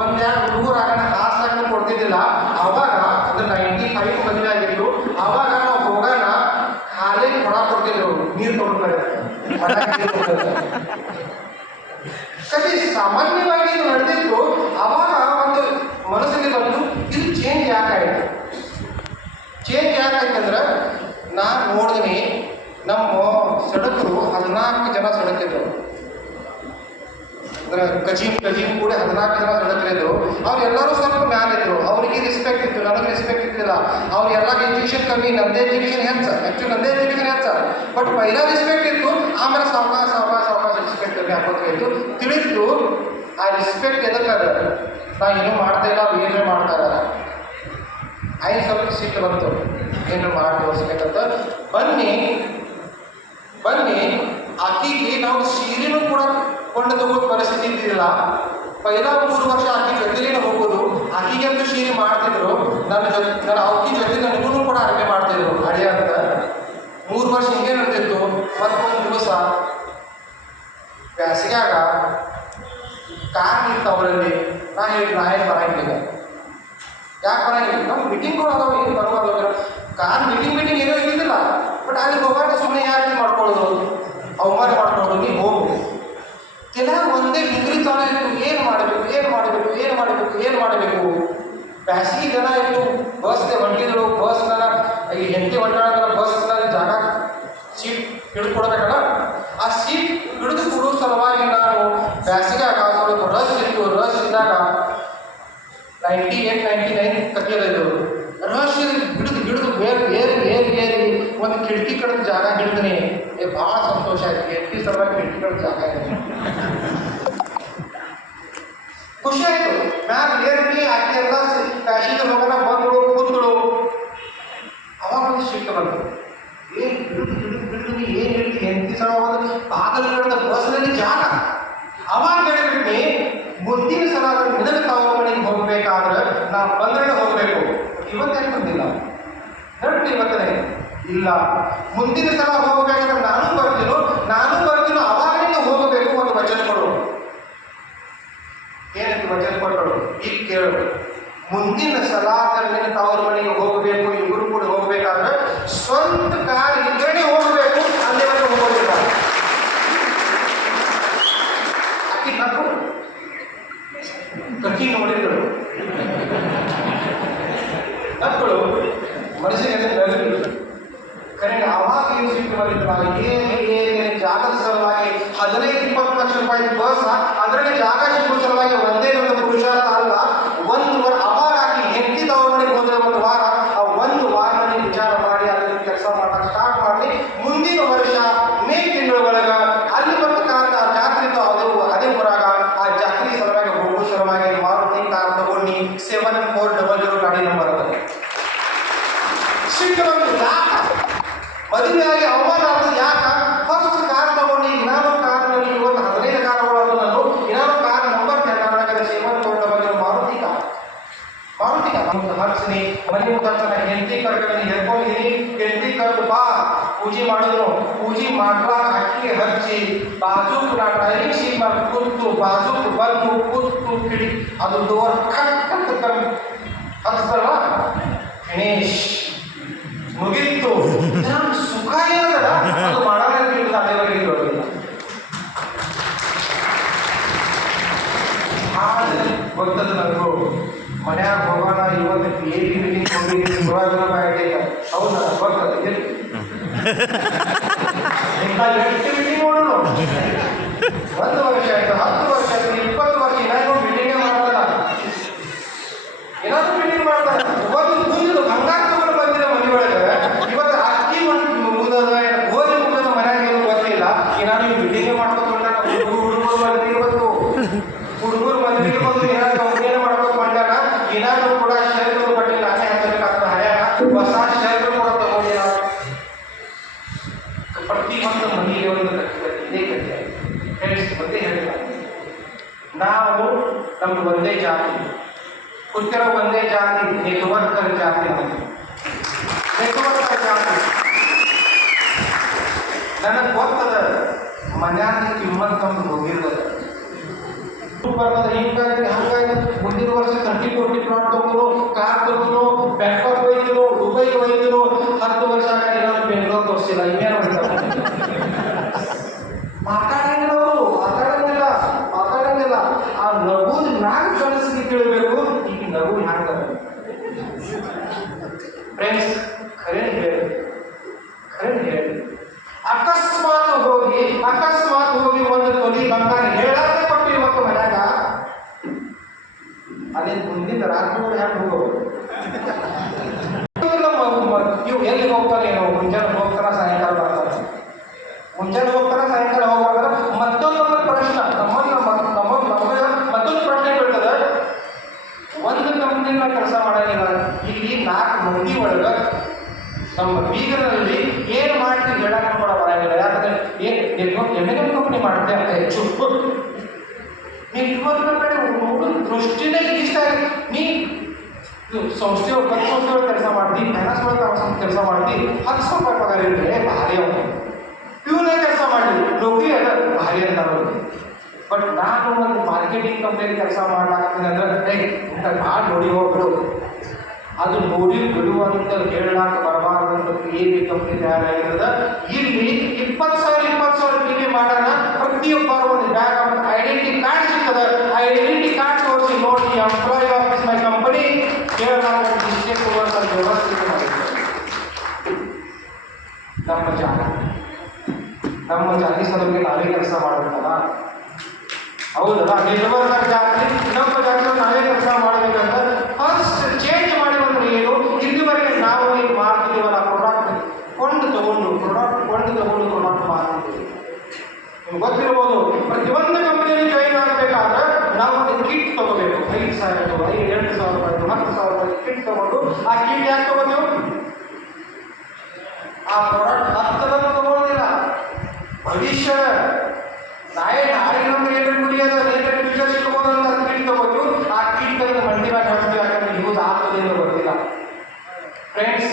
ಒಂದೆರಡು ಹುಡುಗರು ಆಗ ಕಾಸು ಕೊಡ್ತಿದ್ದಿಲ್ಲ. ಅವಾಗ ಅದು 95 ಮದುವೆ ಆಗಿತ್ತು. ಅವಾಗ ನಾವು ಹೋಗೋಣ ಹಾಲೇ ಕೊಡ ಕೊಡ್ತಿದ್ರು, ನೀರು ಕೊಡ್ತಾರೆ. ಕಲಿ ಸಾಮಾನ್ಯವಾಗಿ ಇದು ನಡೆದಿತ್ತು. ಅವಾಗ ಒಂದು ಮನಸ್ಸಿಗೆ ಬಂದು ಇದು ಚೇಂಜ್ ಯಾಕಾಯ್ತು? ಚೇಂಜ್ ಯಾಕಾಯ್ತಂದ್ರೆ ನಾನು ನೋಡಿದ್ನಿ ನಮ್ಮ ಸಡಕರು 14 ಜನ ಸಡಕಿದ್ರು. ಅಂದ್ರೆ ಕಜೀಮ್ ಕೂಡ 14 ಜನ ಸಡಕರಿದ್ರು. ಅವ್ರೆಲ್ಲರೂ ಸ್ವಲ್ಪ ಮ್ಯಾಲಿದ್ರು. ಅವ್ರಿಗೆ ರೆಸ್ಪೆಕ್ಟ್ ಇತ್ತು, ನನಗೆ ರೆಸ್ಪೆಕ್ಟ್ ಇತ್ತಿಲ್ಲ. ಅವ್ರಿಗೆಲ್ಲ ಎಜುಕೇಷನ್ ಕಮ್ಮಿ, ನಂದೇ ಎಜುಕೇಷನ್ ಹೆಚ್ಚ. ಆ್ಯಕ್ಚುಲಿ ನಂದೇ ಎಜುಕೇಷನ್ ಹೆಚ್ಚ. ಬಟ್ ಪೈಲ ರೆಸ್ಪೆಕ್ಟ್ ಇತ್ತು, ಆಮೇಲೆ ಸಾವಕಾಶ ರೆಸ್ಪೆಕ್ಟ್ ಕಮ್ಮಿ ಹಾಕೋದು ತಿಳಿತು. ಆ ರೆಸ್ಪೆಕ್ಟ್ ಎದಕ್ಕದ ನಾ ಏನೂ ಮಾಡ್ತಾ ಇಲ್ಲ, ಅವ್ರು ಏನೇ ಮಾಡ್ತಾರ. ಆಯ್ತು ಸ್ವಲ್ಪ ಸಿಟ್ಟು ಬಂತು, ಏನು ಮಾಡಿ ತೋರಿಸ್ಬೇಕಂತ ಬನ್ನಿ ಆಕಿಗೆ ನಾವು ಸೀರೆನೂ ಕೂಡ ಕೊಂಡು ತಗೋದು ಪರಿಸ್ಥಿತಿ ಇದ್ದಿಲ್ಲ. ಪೈಲ 3 ವರ್ಷ ಆಕಿ ಜೊತೆಲಿನ ಹೋಗೋದು. ಆಕಿಗೆ ಅಂತೂ ಸೀರೆ ಮಾಡ್ತಿದ್ರು, ನನ್ನ ಆಕಿ ಜೊತೆ ನನಗೂ ಕೂಡ ಅಡುಗೆ ಮಾಡ್ತಿದ್ರು ಅಡಿಗೆ ಅಂತ. 3 ವರ್ಷ ಹಿಂಗೆ ನಡೆದಿತ್ತು. ಮತ್ತೊಂದು ದಿವಸ ಬ್ಯಾಸಿಗ್ಯಾಗ ಕಾರ್ ನಿಂತು ಅವರಲ್ಲಿ ನಾ ಏನು ಬರಂಗಿಲ್ಲ. ಯಾಕೆ ಬರಂಗಿಲ್ಲ? ನಾವು ಮೀಟಿಂಗ್ಗಳು ಅದಾವ, ಏನು ಬರೋದು ಕಾರ್ ಮೀಟಿಂಗ್ ಏನೋ ಇದ್ದಿದ್ದಿಲ್ಲ. ಬಟ್ ಅಲ್ಲಿ ಹೋಗಾಟ ಸುಮ್ಮನೆ ಯಾಕೆ ಮಾಡ್ಕೊಳ್ಳೋದು, ಅವಮಾನ ಮಾಡ್ಕೊಳ್ಳೋದು. ನೀವು ಹೋಗು ತಿನ್ನಾಗ ಒಂದೇ ಡಿಗ್ರಿ ತಾನೇ ಇತ್ತು. ಏನು ಮಾಡಬೇಕು. ಬ್ಯಾಸಿಗೆ ಜನ ಇತ್ತು. ಬಸ್ಗೆ ಹೊಂಟಿದ್ರು. ಬಸ್ನ ಈ ಹೆಂಡತಿ ಹೊಂಟಾಡಂದ್ರೆ ಬಸ್ನ ಜಾಗ ಸೀಟ್ ಹಿಡಿದುಕೊಡ್ಬೇಕಲ್ಲ. ಆ ಸೀಟ್ ಹಿಡಿದು ಕೊಡೋ ಸಲುವಾಗಿ ನಾನು ಬ್ಯಾಸಿಗ್ಯಾಗ ಸ್ವಲ್ಪ ರಶ್ ಇದ್ದಾಗ 98, 99 ಕಟ್ಟಿರೋದು ರಶ್ ಹಿಡಿದು ಏರಿ ಒಂದು ಕಿಟಕಿ ಕಡೆದು ಜಾಗ ಹಿಡಿದ್ರೆ ಭಾಳ ಸಂತೋಷ ಆಯ್ತು. ಹೆಂಡತಿ ಸಲುವಾಗಿ ಕಿಟಕಿ ಕಡೆದು ಜಾಗ ಇದೆ, ಖುಷಿ ಆಯ್ತು. ಮ್ಯಾಲ ಏರ್ನಿ ಆಕೆ ಎಲ್ಲ ಪ್ಯಾಸೆಂಜರ್ ಹೋಗೋಣ ಬಂದಳು ಕೂತಳು. ಅವಾಗ ಒಂದು ಸಿಟ್ಟು ಬಂತು. ಏನು ಹಿಡಿದು ಏನು ಹೇಳ್ತಿ ಹೆಂಡತಿ ಸಲ ಹೋಗೋದು ಬಾಗಲು ಕಡೆದ ಬಸ್ನಲ್ಲಿ ಜಾಗ. ಅವಾಗ ಹೇಳಿಬಿಟ್ಟು ಮುಂದಿನ ಸಲ ನಿನಗೆ ತವ್ರ ಮನೆಗೆ ಹೋಗ್ಬೇಕಾದ್ರೆ ನಾ ಬಂದ್ರೆ ಹೋಗ್ಬೇಕು. ಇವತ್ತೇನು ಬಂದಿಲ್ಲ ನೋಡಿ, ಇವತ್ತನೇ ಇಲ್ಲ. ಮುಂದಿನ ಸಲ ಹೋಗ್ಬೇಕಾದ್ರೆ ನಾನು ಬರ್ತೀನೋ ಅವಾಗಲೇ ಹೋಗಬೇಕು. ಒಂದು ವಚನ ಕೊಡು. ಏನಕ್ಕೆ ವಚನ ಕೊಟ್ಟರು? ಈಗ ಕೇಳು. ಮುಂದಿನ ಸಲ ನಿನ್ನ ತವ್ರ ಮನೆಗೆ ಹೋಗಬೇಕು, ಇಬ್ಬರು ಕೂಡ ಹೋಗ್ಬೇಕಾದ್ರೆ ಸ್ವಂತ ಕಾರ್ ಇದ್ದರೆ ಹೋಗಬೇಕು, ಅಲ್ಲಿವರೆಗೆ ಹೋಗೋದಿಲ್ಲ. ಅಕ್ಕಿ ನಕ್ಕು ಕಕ್ಕಿ ನೋಡಿದ್ರು ನಕ್ಕಳು ಮನಸ್ಸಿಗೆ ಕರೆ. ಆವಾಗ ಏನು ಸಿಟ್ಟು ಬಂದಿತ್ತು, ಏನು ಜಾಗದ ಸಲುವಾಗಿ 15-20 ಲಕ್ಷ ರೂಪಾಯಿ ಬಸ್, ಅದರಲ್ಲಿ ಜಾಗ ಸಿಗುವ ಸಲುವಾಗಿ ಒಂದೇ ಒಂದು ಪುರುಷಾರ್ಥ ಅಲ್ಲ. ಅವಾಗ ಆಗಿ ಹೆಂಡತಿ ತವ್ರ ಮನೆಗೆ ಹೋದ್ರೆ 1 ವಾರ, ಆ 1 ವಾರದಲ್ಲಿ ವಿಚಾರ ಮಾಡಿ ಅದಕ್ಕೆ ಕೆಲಸ ಮಾಡಕ್ಕೆ ಸ್ಟಾರ್ಟ್ ಮಾಡಿ ಮುಂದಿನ ವರ್ಷ ಮೇ ತಿಂಗಳ ಒಳಗ ಅಲ್ಲಿ ಬರ್ತಕ್ಕಂಥ ಜಾತ್ರೆ ಇತ್ತು. ಅದೇ ಊರಾಗ ಆ ಜಾತ್ರೆ ಸಲುವಾಗಿ ಹೋಗೋ ಸಲುವಾಗಿ ಮಾರುತಿ ಕಾರ್ ತಗೊಂಡು 7400 ಗಾಡಿ ನಂಬರ್ ಅದ. ಸಿಟ್ಟು ಬಂತು. ಯಾಕ ಮದುವೆಯಾಗಿ ಅವಮಾನ ಆಗೋದು? ಯಾಕ ಫಸ್ಟ್ ಕಾರ್ ತಗೊಂಡು ಇನ್ನೊಂದು ಕಾರ್ನಲ್ಲಿ ಇವತ್ತು 15 ಕಾರುಗಳು ನಾನು ಇನ್ನೊಂದು ಕಾರ್ ನಂಬರ್ 7400 ಮಾರುತಿ ಕಾರ್ ಹರ್ಸಿನಿ ಮನೆ ಮುಖಾಂತರ ಹೆಂಡತಿ ಕರ್ಕೊಂಡು ಹೇಳ್ಕೊಂಡಿದ್ದೀನಿ. ಹೆಂಡತಿ ಕರೆದು ಬಾ ಪೂಜೆ ಮಾಡಿದ್ರು. ಪೂಜೆ ಮಾಡ್ಲಾಕ ಅಕ್ಕಿ ಹಚ್ಚಿ ಬಾಜುಕ್ ನಾ ಡ್ರೈವಿಂಗ್ ಸೀಟ್ ಮಾಡಿ ಕೂತು ಬಾಜುಕ್ ಬಂದು ಕೂತು ಕಿಡಿ ಅದು ಡೋರ್ ಕಟ್ ಹಚ್ತಲ್ಲ ಗಣೇಶ್ ಮುಗಿತ್ತು. ಸುಖ ಏನದ ಅದು ಮಾಡೋದಿಲ್ಲ. ಅದೇವರೆಗೆ ಇರೋದಿಲ್ಲ. ಗೊತ್ತದ ನನಗೂ ಮನ್ಯಾಗ ಹೋಗೋಣ ಇವತ್ತು ಮೀಟಿಂಗ್ ಹೋಗಿದ್ದೀನಿ ಹೌದಾ ಗೊತ್ತದ ಎಷ್ಟು ಮೀಟಿಂಗ್ ನೋಡೋಣ. 1 ವರ್ಷ ಆಯ್ತು, 10 ವರ್ಷ ಆಯ್ತು, 20 ವರ್ಷ ಏನಾದ್ರು ಮೀಟಿಂಗೇ ಮಾಡ್ತಾರ. ಏನಾದ್ರು ಮೀಟಿಂಗ್ ಮಾಡ್ತಾರ. ಒಂದು ಮುಂದೆ ಬಂಗಾರ ತಗೊಂಡು ಬಂದಿರೋ ಮನೆ ಒಳಗೆ ಇವತ್ತು ಅಕ್ಕಿ ಮುಗಿದ ಗೋಧಿ ಮುಗಿದ ಮನ್ಯಾಗ ಏನು ಗೊತ್ತಿಲ್ಲ. ಏನಾದ್ರು ಮೀಟಿಂಗೇ ಮಾಡ್ಕೊಂಡ್ರೆ ಹುಡುಗರು ಬಂದ್ರೆ ಇವತ್ತು ಹುಡುಗರು ಮದುವೆಗೆ ಬಂದು ಏನಾದ್ರು ಕಂಪ್ನಿಯೇ ಮಾಡ್ಕೊಂಡು ಬಂದಾಗ ಏನಾದ್ರು ಕೂಡ ಶರ್ಟ್ಗಳು ಬಟ್ಟೆ ನಾನೇ ಹಚ್ಚಬೇಕಾಗ್ತದೆ. ಹರ್ಯಾಣ ಹೊಸ ಶರ್ಟ್ ಕೂಡ ತಗೊಂಡಿಲ್ಲ. ಪ್ರತಿಯೊಂದು ಮನೆಗೆ ಒಂದು ಇದೇ ಕಥೆ ಮತ್ತೆ ಹೇಳಿಲ್ಲ. ನಾವು ನಮ್ದು ಒಂದೇ ಜಾತಿ, ಕೂತಿರೋ ಒಂದೇ ಜಾತಿ, ನೆಟ್ವರ್ಕರ್ ಜಾತಿ. ನೆಟ್ವರ್ಕರ್ ಜಾತಿ ನನಗೆ ಗೊತ್ತದ. ಮನ್ಯಾಗ ಕಿಮ್ಮತ್ ನಮ್ದು ಹೋಗಿರ್ತದೆ. ಬರ್ತದೆ ಹಿಂಗಾಗಿ ಹಂಗಾಗಿ ತಿಳಿಬೇಕು, ಈಗ ನಗು ಹ್ಯಾಂಗ. ಫ್ರೆಂಡ್ಸ್, ಖರೆ ಹೇಳಿ ಅಕಸ್ಮಾತ್ ಹೋಗಿ ಒಂದು ತೊಲಿ ಬಂಗಾರ ಹೇಳಾಕ ಕೊಟ್ಟು ಇವತ್ತು ಮನ್ಯಾಗ ಅಲ್ಲಿ ಮುಂದಿನ ರಾತ್ರಿ ಹ್ಯಾಂಗ ಹೋಗೋದು. ಇವು ಎಲ್ಲಿ ಹೋಗ್ತಾರೆ ಏನೋ, ಮುಂಜಾನೆ ಹೋಗ್ತಾರ ಸಾಯಂಕಾಲ ಬರ್ತಾರೆ, ಮುಂಜಾನೆ ಹೋಗ್ತಾರ ಸಾಯಂಕಾಲ ಹೋಗ್ಬಾರ್ದಾರ. ಮತ್ತೊಂದು ಪ್ರಶ್ನೆ ಮತ್ತೊಂದು ಪ್ರಶ್ನೆ ಬೀಳ್ತದ. ಒಂದು ಕಂಪ್ನಿನ ಕೆಲಸ ಮಾಡಂಗಿಲ್ಲ, ಇಲ್ಲಿ 4 ಮಂದಿ ಒಳಗ ನಮ್ಮ ಬೀಗರಲ್ಲಿ ಏನು ಮಾಡ್ತೀವಿ ಹೇಳಕ್ಕೆ ಕೂಡ ಬರಂಗಿಲ್ಲ. ಯಾಕಂದ್ರೆ ಎಮ್ ಕಂಪ್ನಿ ಮಾಡ್ತೇವೆ ಹೆಚ್ಚು ನೀವು ಕಡೆ ನೋಡೋ ದೃಷ್ಟಿನೇ ಇಷ್ಟ. ನೀ ಸಂಸ್ಥೆ ಕೆಲಸ ಮಾಡ್ತೀವಿ, ಫೈನಾನ್ಸ್ ಒಳಗೆ ಕೆಲಸ ಮಾಡ್ತೀವಿ, 10 ರೂಪಾಯಿ ಪಗಾರ ಇದ್ರೆ ಭಾರಿ ಅವನು. ಇವನೇ ಕೆಲಸ ಮಾಡಿ ನೌಕರಿ ಅದ ಭಾರಿ ಅಂತಾರೆ. ಬಟ್ ನಾನು ಒಂದು ಮಾರ್ಕೆಟಿಂಗ್ ಕಂಪ್ನಿಯಲ್ಲಿ ಕೆಲಸ ಮಾಡ್ಲಾಗ್ತೀನಿ ಅಂದ್ರೆ ಇಂಥ ಭಾಳ ನೋಡಿ ಹೋಗ್ಬಿಡು, ಅದು ನೋಡಿ ಬಿಡುವಂತ ಹೇಳಲಾಕ ಬರಬಾರ್ದಂತ KAB ಕಂಪ್ನಿ ತಯಾರಾಗಿರೋದ. ಇಲ್ಲಿ 20,000 ಟಿ ವಿ ಮಾಡೋಣ, ಪ್ರತಿಯೊಬ್ಬರು ಒಂದು ಬ್ಯಾಗ್ ಐಡೆಂಟಿ ಕಾರ್ಡ್ ಸಿಗ್ತದೆ. ಆ ಐಡೆಂಟಿ ಕಾರ್ಡ್ ತೋರಿಸಿ ನೋಡಿ ಎಂಪ್ಲಾಯ್ ಆಫ್ ಮೈ ಕಂಪನಿ ಹೇಳಲಾಕ ಮಿಸ್ಟೇಕ್ ಕೊಡುವಂತ ವ್ಯವಸ್ಥೆ ಮಾಡಿದ್ದಾರೆ. ನಮ್ಮ ಜಾತಿ ಸಲುವಾಗಿ ನಾವೇ ಕೆಲಸ ಮಾಡಬೇಕಲ್ಲ, ಹೌದಲ್ಲ? ನಿರ್ವಹಣಾ ಜಾತಿ ನಮ್ಮ ಜಾತಿ ನಾವೇ ಕೆಲಸ ಮಾಡಬೇಕಂತ ಫಸ್ಟ್ ಚೇಂಜ್ ಮಾಡಿ ಬಂದ್ರೆ ಏನು, ಇದುವರೆಗೆ ನಾವು ಏನು ಮಾಡ್ತಿದ್ದೀವಲ್ಲ, ಪ್ರಾಡಕ್ಟ್ ಕೊಂಡು ತಗೊಂಡು ಪ್ರಾಡಕ್ಟ್ ಮಾಡ್ತಿದ್ದೀವಿ. ನಿಮ್ಗೆ ಗೊತ್ತಿರ್ಬೋದು, ಪ್ರತಿಯೊಂದು ಕಂಪನಿಯಲ್ಲಿ ಜಾಯಿನ್ ಆಗಬೇಕಾದ್ರೆ ನಾವು ಒಂದು ಕಿಟ್ ತಗೋಬೇಕು. 5,000 ರೂಪಾಯಿ, 2,000 ರೂಪಾಯಿ, 10,000 ರೂಪಾಯಿ ಕಿಟ್ ತಗೊಂಡು ಆ ಕಿಟ್ ಯಾಕೆ ತಗೋತೀವಿ? ಆ ಪ್ರಾಡಕ್ಟ್ ಹತ್ತದನ್ನು ತಗೊಳ್ಳೋದಿಲ್ಲ, ಭವಿಷ್ಯ ನಾಳೆ ನಮ್ಗೆ ಏನು ಕುಡಿಯೋದು ಫ್ಯೂಚರ್ ಸಿಗ್ಬೋದು ಅಂತ ಕಿಟ್ ತಗೋದು. ಆ ಕಿಟ್ ಅನ್ನು ಮಂಡಿ ಮೇಲೆ ಹಾಕ್ತೀವಿ, ಯಾಕಂದ್ರೆ ಯೂಸ್ ಆಗ್ತದೆ ಅಂತ ಗೊತ್ತಿಲ್ಲ. ಫ್ರೆಂಡ್ಸ್,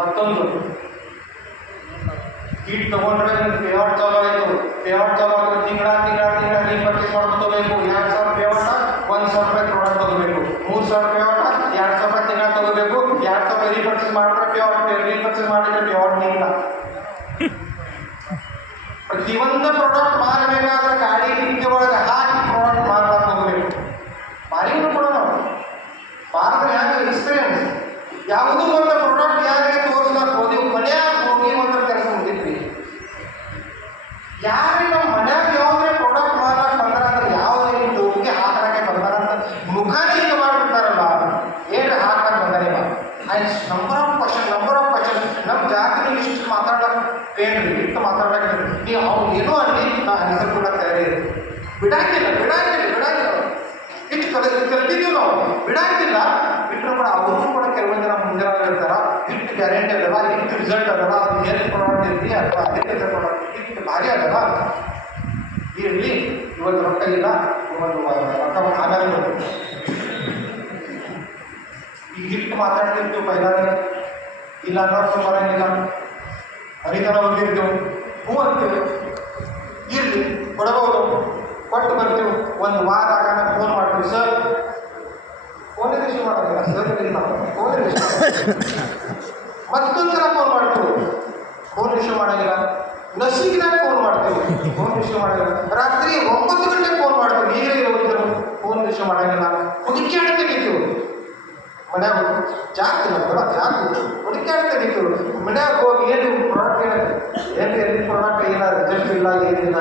ಮತ್ತೊಂದು ಕಿಟ್ ತಗೊಂಡ್ರೆ ಪೇಔಟ್ ಚಾಲೂ ಆಯಿತು. ಪೇಔಟ್ ಚಾಲೂ ಆದರೆ ತಿಂಗಳ ರೀಪರ್ಚೇಸ್ ಮಾಡ್ಕೋಬೇಕು. 2,000 ಪೇಔಟ, 1,000 ರೂಪಾಯಿ ಪ್ರಾಡಕ್ಟ್ ತಗೋಬೇಕು. 3,000 ಪೇಔಟ, 2,000 ರೂಪಾಯಿ ತಿಂಗಳ ತಗೋಬೇಕು. 2,000 ರೂಪಾಯಿ ರೀಪರ್ಚೇಸ್ ಮಾಡಿದ್ರೆ ರೀಪರ್ಚೇಸ್ ಮಾಡಿದ್ರೆ ಪೇಔಟ್ ಇಲ್ಲ. ಪ್ರತಿಯೊಂದು ಪ್ರಾಡಕ್ಟ್ ಮಾರಬೇಕಾದ್ರೆ ಗಾಡಿ ಕಿಟ್ಟಿ ಒಳಗೆ ಹಾಕಿ ಪ್ರಾಡಕ್ಟ್ ಮಾರ್ತಾ ಹೋಗಬೇಕು. ಮಾರಿನೂ ಕೂಡ ನಾವು ಮಾರಿದ್ರೆ ಹ್ಯಾಂಗೆ ಎಕ್ಸ್ಪೀರಿಯನ್ಸ್. ಯಾವುದೂ ಒಂದು ಪ್ರಾಡಕ್ಟ್ ಯಾರಿಗೆ ತೋರಿಸ್ಲಾಕ ಹೋಗಿ ಮನ್ಯಾಗ ಹೋಗಿ ಒಂದು ಕೆಲಸ ಮುಗಿದ್ವಿ. ಯಾರಿಗೆ ನಮ್ಮ ಮನ್ಯಾಗ ಯಾವುದೇ ಪ್ರಾಡಕ್ಟ್ ಮಾರಕ್ಕೆ ಬಂದಾರ ಅಂದ್ರೆ ಯಾವುದೇ ಡೋಕಿಗೆ ಹಾಕಕ್ಕೆ ಬಂದಾರ ಅಂತ ಮುಖಾನೇ ಹಿಂಗೆ ಮಾಡಿಬಿಡ್ತಾರಲ್ಲ, ಏನು ಹಾಕಕ್ಕೆ ಬಂದಾರೆ. ನಂಬರ್ ಆಫ್ ಕ್ವಶನ್ ನಮ್ಮ ಜಾತಿ ಇಷ್ಟು ಮಾತಾಡಕ್ಕೆ ಏನ್ರಿ, ಇಷ್ಟು ಮಾತಾಡಕ್ಕೆ ನೀವು ಅವ್ನು ಏನೋ ಅಲ್ಲಿ ನಾ ಹೆಸರು ಕೂಡ ತಯಾರಿ ಬಿಡಾಕಿಲ್ಲ. ಇಷ್ಟು ಕಲಿತಿದ್ದೀವಿ ನಾವು, ಬಿಡಾಕಿಲ್ಲ. ಬಿಟ್ಟರು ಕೂಡ ಅವ್ರೂ ಕೂಡ ಕೆಲವೊಂದು ಜನ ಮುಂದೆ ಹೇಳ್ತಾರ, ಇಷ್ಟು ಗ್ಯಾರಂಟಿ ಅದಲ್ಲ, ಇಷ್ಟು ರಿಸಲ್ಟ್ ಅದಲ್ಲ, ಅದು ಏನು ಪ್ರಾಡಕ್ಟ್ ಇರಲಿ ಅಥವಾ ಅದೇ ಪ್ರಾಡಕ್ಟ್ ಇಷ್ಟು ಭಾರಿ ಅದಲ್ಲ, ಇರಲಿ ಇವತ್ತು ರೊಕ್ಕ ಇಲ್ಲ, ಇವತ್ತು ರೊಕ್ಕ ಆಮೇಲೆ ಬರ್ತದೆ. ಈಗ ಇಷ್ಟು ಮಾತಾಡ್ತಿರ್ತೀವಿ ಪೈಲಾನೆ, ಇಲ್ಲ ಅನ್ನೋಷ್ಟು ಬರೋಂಗಿಲ್ಲ, ಹರಿತನ ಹೋಗಿರ್ತೀವಿ, ಹೂ ಅಂತೀವಿ, ಇರಲಿ ಕೊಡಬಹುದು, ಕೊಟ್ಟು ಬರ್ತೀವಿ. ಒಂದು ವಾರ ಆಗಾನ ಫೋನ್ ಮಾಡ್ತೀವಿ, ಸರ್ ಫೋನ್ ರಿಸೀವ್ ಮಾಡೋದಿಲ್ಲ, ಸರ್ ಇಲ್ಲ ಫೋನ್ ರಿಸೀವ್. ಮತ್ತೊಂದು ಸಲ ಫೋನ್ ಮಾಡ್ತೀವಿ, ಫೋನ್ ರಿಸೀವ್ ಮಾಡೋಂಗಿಲ್ಲ. ನಸಿಗಿನಾಗ ಫೋನ್ ಮಾಡ್ತೀವಿ, ಫೋನ್ ರಿಸೀವ್ ಮಾಡೋಂಗಿಲ್ಲ. ರಾತ್ರಿ 9 ಗಂಟೆಗೆ ಫೋನ್ ಮಾಡ್ತೀವಿ, ಈಗಲೇ ಇರೋದಿಲ್ಲ, ಫೋನ್ ರಿಸೀವ್ ಮಾಡೋಂಗಿಲ್ಲ. ಹುಡುಕ್ಯಾಡ ತೆಗಿತೀವಿ ಮನ್ಯಾಗ, ಜಾಸ್ತಿ ನಮ್ಗೆ ಜಾಸ್ತಿ ಹುಡುಕ್ಯಾಡ ತೆಗಿತೀವಿ. ಮನ್ಯಾಗ ಹೋಗಿ ಏನು ಪ್ರಾಡಕ್ಟ್ ಎಲ್ಲಿ ಪ್ರಾಡಕ್ಟ್ ಏನಾದ್ರು ರಿಸಲ್ಟ್ ಇಲ್ಲ, ಏನಿಲ್ಲ,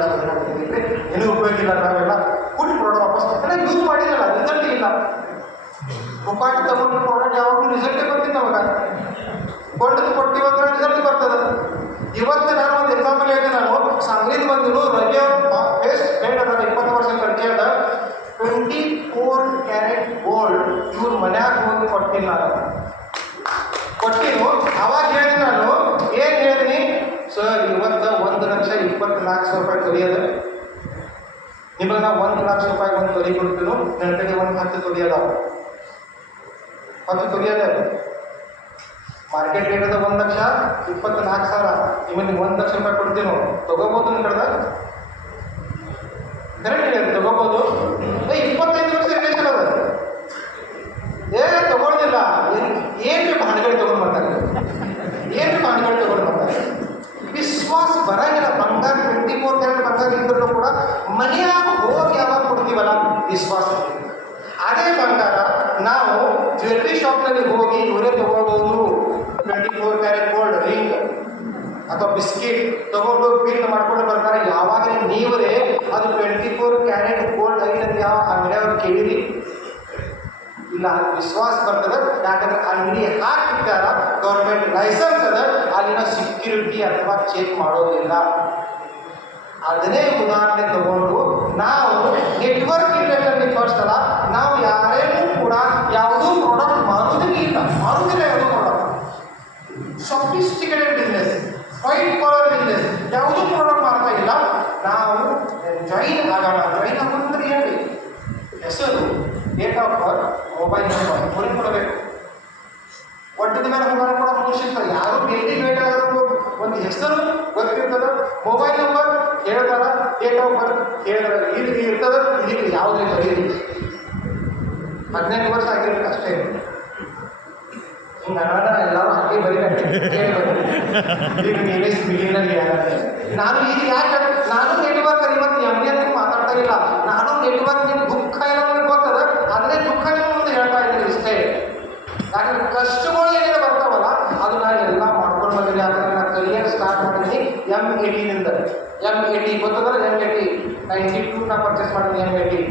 ಏನೂ ಉಪಯೋಗ ಇಲ್ಲ, ನಾವೆಲ್ಲ ಫುಡ್ ಪ್ರಾಡಕ್ಟ್ ವಾಪಸ್ ಯೂಸ್ ಮಾಡಿರಲ್ಲ, ರಿಸಲ್ಟ್ ಇಲ್ಲ. ಮುಖಾಟಿ ತಗೊಂಡು ಪ್ರಾಡಕ್ಟ್ ಯಾವಾಗಲೂ ರಿಸಲ್ಟೇ ಬರ್ತಿತ್ತು ನಮಗೆ. ಕೊಂಡದ್ದು ಕೊಟ್ಟಿವಂದ್ರೆ ರಿಸಲ್ಟ್ ಬರ್ತದೆ. ಇವತ್ತು ನಾನು ಒಂದು ಎಕ್ಸಾಂಪಲ್ ಹೇಳ್ತೀನಿ. ನಾನು ಸಂಗ್ರೀದ್ ಬಂದು ರವಿಯ ಪೇಸ್ಟ್ ಬ್ಲೇಡ್ ಅದ, 20 ವರ್ಷ ಪರಿಚಯ ಅದ, 24 ಕ್ಯಾರೆಟ್ ಗೋಲ್ಡ್ ಇವ್ರ ಮನ್ಯಾಗ ಹೋಗಿ ಕೊಟ್ಟಿಲ್ಲ. ಕೊಟ್ಟಿರು ಅವಾಗ ಹೇಳಿ ನಾನು ಏನು ಹೇಳಿನಿ, ಸರ್ ಇವತ್ತು 1,20,00,000 ರೂಪಾಯಿ ತೊಲಿಯೋದು, ನಿಮಗೆ ನಾವು 1,00,000 ರೂಪಾಯಿ ಒಂದು ತೊಲಿ ಕೊಡ್ತೀವಿ, ನನ್ನ ಕಡೆ ಒಂದು 10 ತೊಲಿ ಅದಾವ, 10 ತೊಲಿ ಅದ. ಮಾರ್ಕೆಟ್ ರೇಟ್ ಅದ 1,24,000, ನಿಮಗೆ 1,00,000 ರೂಪಾಯಿ ಕೊಡ್ತೀವಿ, ತಗೋಬೋದು ನನ್ನ ಕಡೆ. ಕರೆಕ್ಟ್ ಇದೆ, ತಗೋಬೋದು. 25 ಲಕ್ಷ ರಿಲೇಷನ್ ಅದ, ತಗೊಳ್ದಿಲ್ಲ. ಏನು ಬೇಕು ಹಣಗಳು ತಗೊಂಡು ಬರ್ತಾರೆ, ಏನು ಬೇಕು ಹಣಗಳು ತಗೊಂಡು ಬರ್ತಾರೆ. ವಿಶ್ವಾಸ ಬರಂಗಿಲ್ಲ. ಬಂಗಾರ 24 ಕ್ಯಾರೆಟ್ ಬಂಗಾರ ಇದ್ರೂ ಕೂಡ ಮನೆಯಾಗ ಹೋಗಿ ಯಾವಾಗ ಕೊಡ್ತೀವಲ್ಲ ವಿಶ್ವಾಸ. ಅದೇ ಬಂಗಾರ ಮಾರ್ಕೆಟ್ನಲ್ಲಿ ಹೋಗಿ ಇವರೇ ತಗೊಳ್ಬಹುದು 24 ಕ್ಯಾರೆಟ್ ಗೋಲ್ಡ್ ರಿಂಗ್ ಅಥವಾ ಬಿಸ್ಕಿಟ್ ತಗೊಂಡು ಬಿಲ್ ಮಾಡ್ಕೊಂಡು ಬರ್ತಾರೆ. ಯಾವಾಗ ನೀವರೇ ಅದು 24 ಕ್ಯಾರೆಟ್ ಗೋಲ್ಡ್ ಐತೆ ಯಾವ ಅಂಗಡಿಯವ್ರು ಕೇಳಿರಿ ಇಲ್ಲ ವಿಶ್ವಾಸ ಬರ್ತದೆ. ಯಾಕಂದ್ರೆ ಅಂಗಡಿ ಹಾಕಿಟ್ಟಾರ, ಗೌರ್ಮೆಂಟ್ ಲೈಸೆನ್ಸ್ ಅದ, ಅಲ್ಲಿನ ಸೆಕ್ಯೂರಿಟಿ ಅಥವಾ ಚೆಕ್ ಮಾಡೋದಿಲ್ಲ. ಅದನ್ನೇ ಉದಾಹರಣೆ ತಗೊಂಡು ನಾವು ನೆಟ್ವರ್ಕ್ ಇಂಡಸ್ಟ್ರಿಯಲ್ಲಿ ಫಸ್ಟ್ ಅಲ್ಲ, ನಾವು ಯಾರೇನೂ ಕೂಡ ಯಾವುದೂ ಪ್ರಾಡಕ್ಟ್ ಮಾರುವುದಿಲ್ಲ ಯಾವುದೂ product. Sophisticated business, white collar business, ಯಾವುದೂ ಪ್ರಾಡಕ್ಟ್ ಮಾಡ್ತಾ ಇಲ್ಲ. ನಾವು ಜಾಯಿನ್ ಆಗೋಣ. ಜಾಯಿನ್ ಆಗೋದಂದ್ರೆ ಹೇಳಿ ಹೆಸರು, date of birth, mobile number ಹೊರಗೆ ಕೊಡಬೇಕು. ಒಟ್ಟದ ಮೇಲೆ ಮೊಬೈಲ್ ಕೂಡ ಮುಗಿಸಿರ್ತಾರೆ. ಯಾರು ಭೇಟಿ ಬೇಕಾದರೂ ಒಂದು ಹೆಸರು ಗೊತ್ತಿರ್ತದೆ, ಮೊಬೈಲ್ ನಂಬರ್ ಹೇಳ್ತಾರ, ಡೇಟ್ ಆಫ್ ಬರ್ತ್ ಹೇಳ್ತಾರೆ. ಇಲ್ಲಿ ಇರ್ತದೆ, ಇದಕ್ಕೆ ಯಾವುದೇ ಬರೀರಿ. 18 ವರ್ಷ ಆಗಿರ್ಬೇಕು ಅಷ್ಟೇ. ಹಿಂಗೆ ಅನಾಥ ಎಲ್ಲರೂ ಹಾಕಿ ಬರೀಬೇಕು. ಈಗ ನೀವೇ ಬಿಗಿನಲ್ಲಿ ನಾನು ಈಗ ಯಾಕೆ ನಾನು ನೆಟ್ವರ್ಕ್ ಇವತ್ತು ಎಮ್ಮೆ ಅಂತ ಮಾತಾಡ್ತಾ ಇಲ್ಲ. ನಾನು ನೆಟ್ವರ್ಕ್ ನಿಮ್ಮ ದುಃಖ ಏನೋ ಗೊತ್ತದ, ಅದನ್ನೇ ದುಃಖ ಮುಂದೆ ಹೇಳ್ತಾ ಇದ್ದೀನಿ ಇಷ್ಟೇ. ಯಾಕಂದ್ರೆ ಕಷ್ಟಗಳು ಏನೇನು ಬರ್ತಾವಲ್ಲ ಅದು ನಾನು ಎಲ್ಲ ಮಾಡ್ಕೊಂಡು ಬಂದಿದ್ದೀನಿ. ಯಾಕಂದ್ರೆ ನಾನು ಕಲಿಯಕ್ಕೆ ಸ್ಟಾರ್ಟ್ ಮಾಡಿದ್ದೀನಿ M80ನಿಂದ. M80 ಗೊತ್ತದಲ್ಲ, M80 92 ನಾ ಪರ್ಚೇಸ್ ಮಾಡಿದ್ದೀನಿ.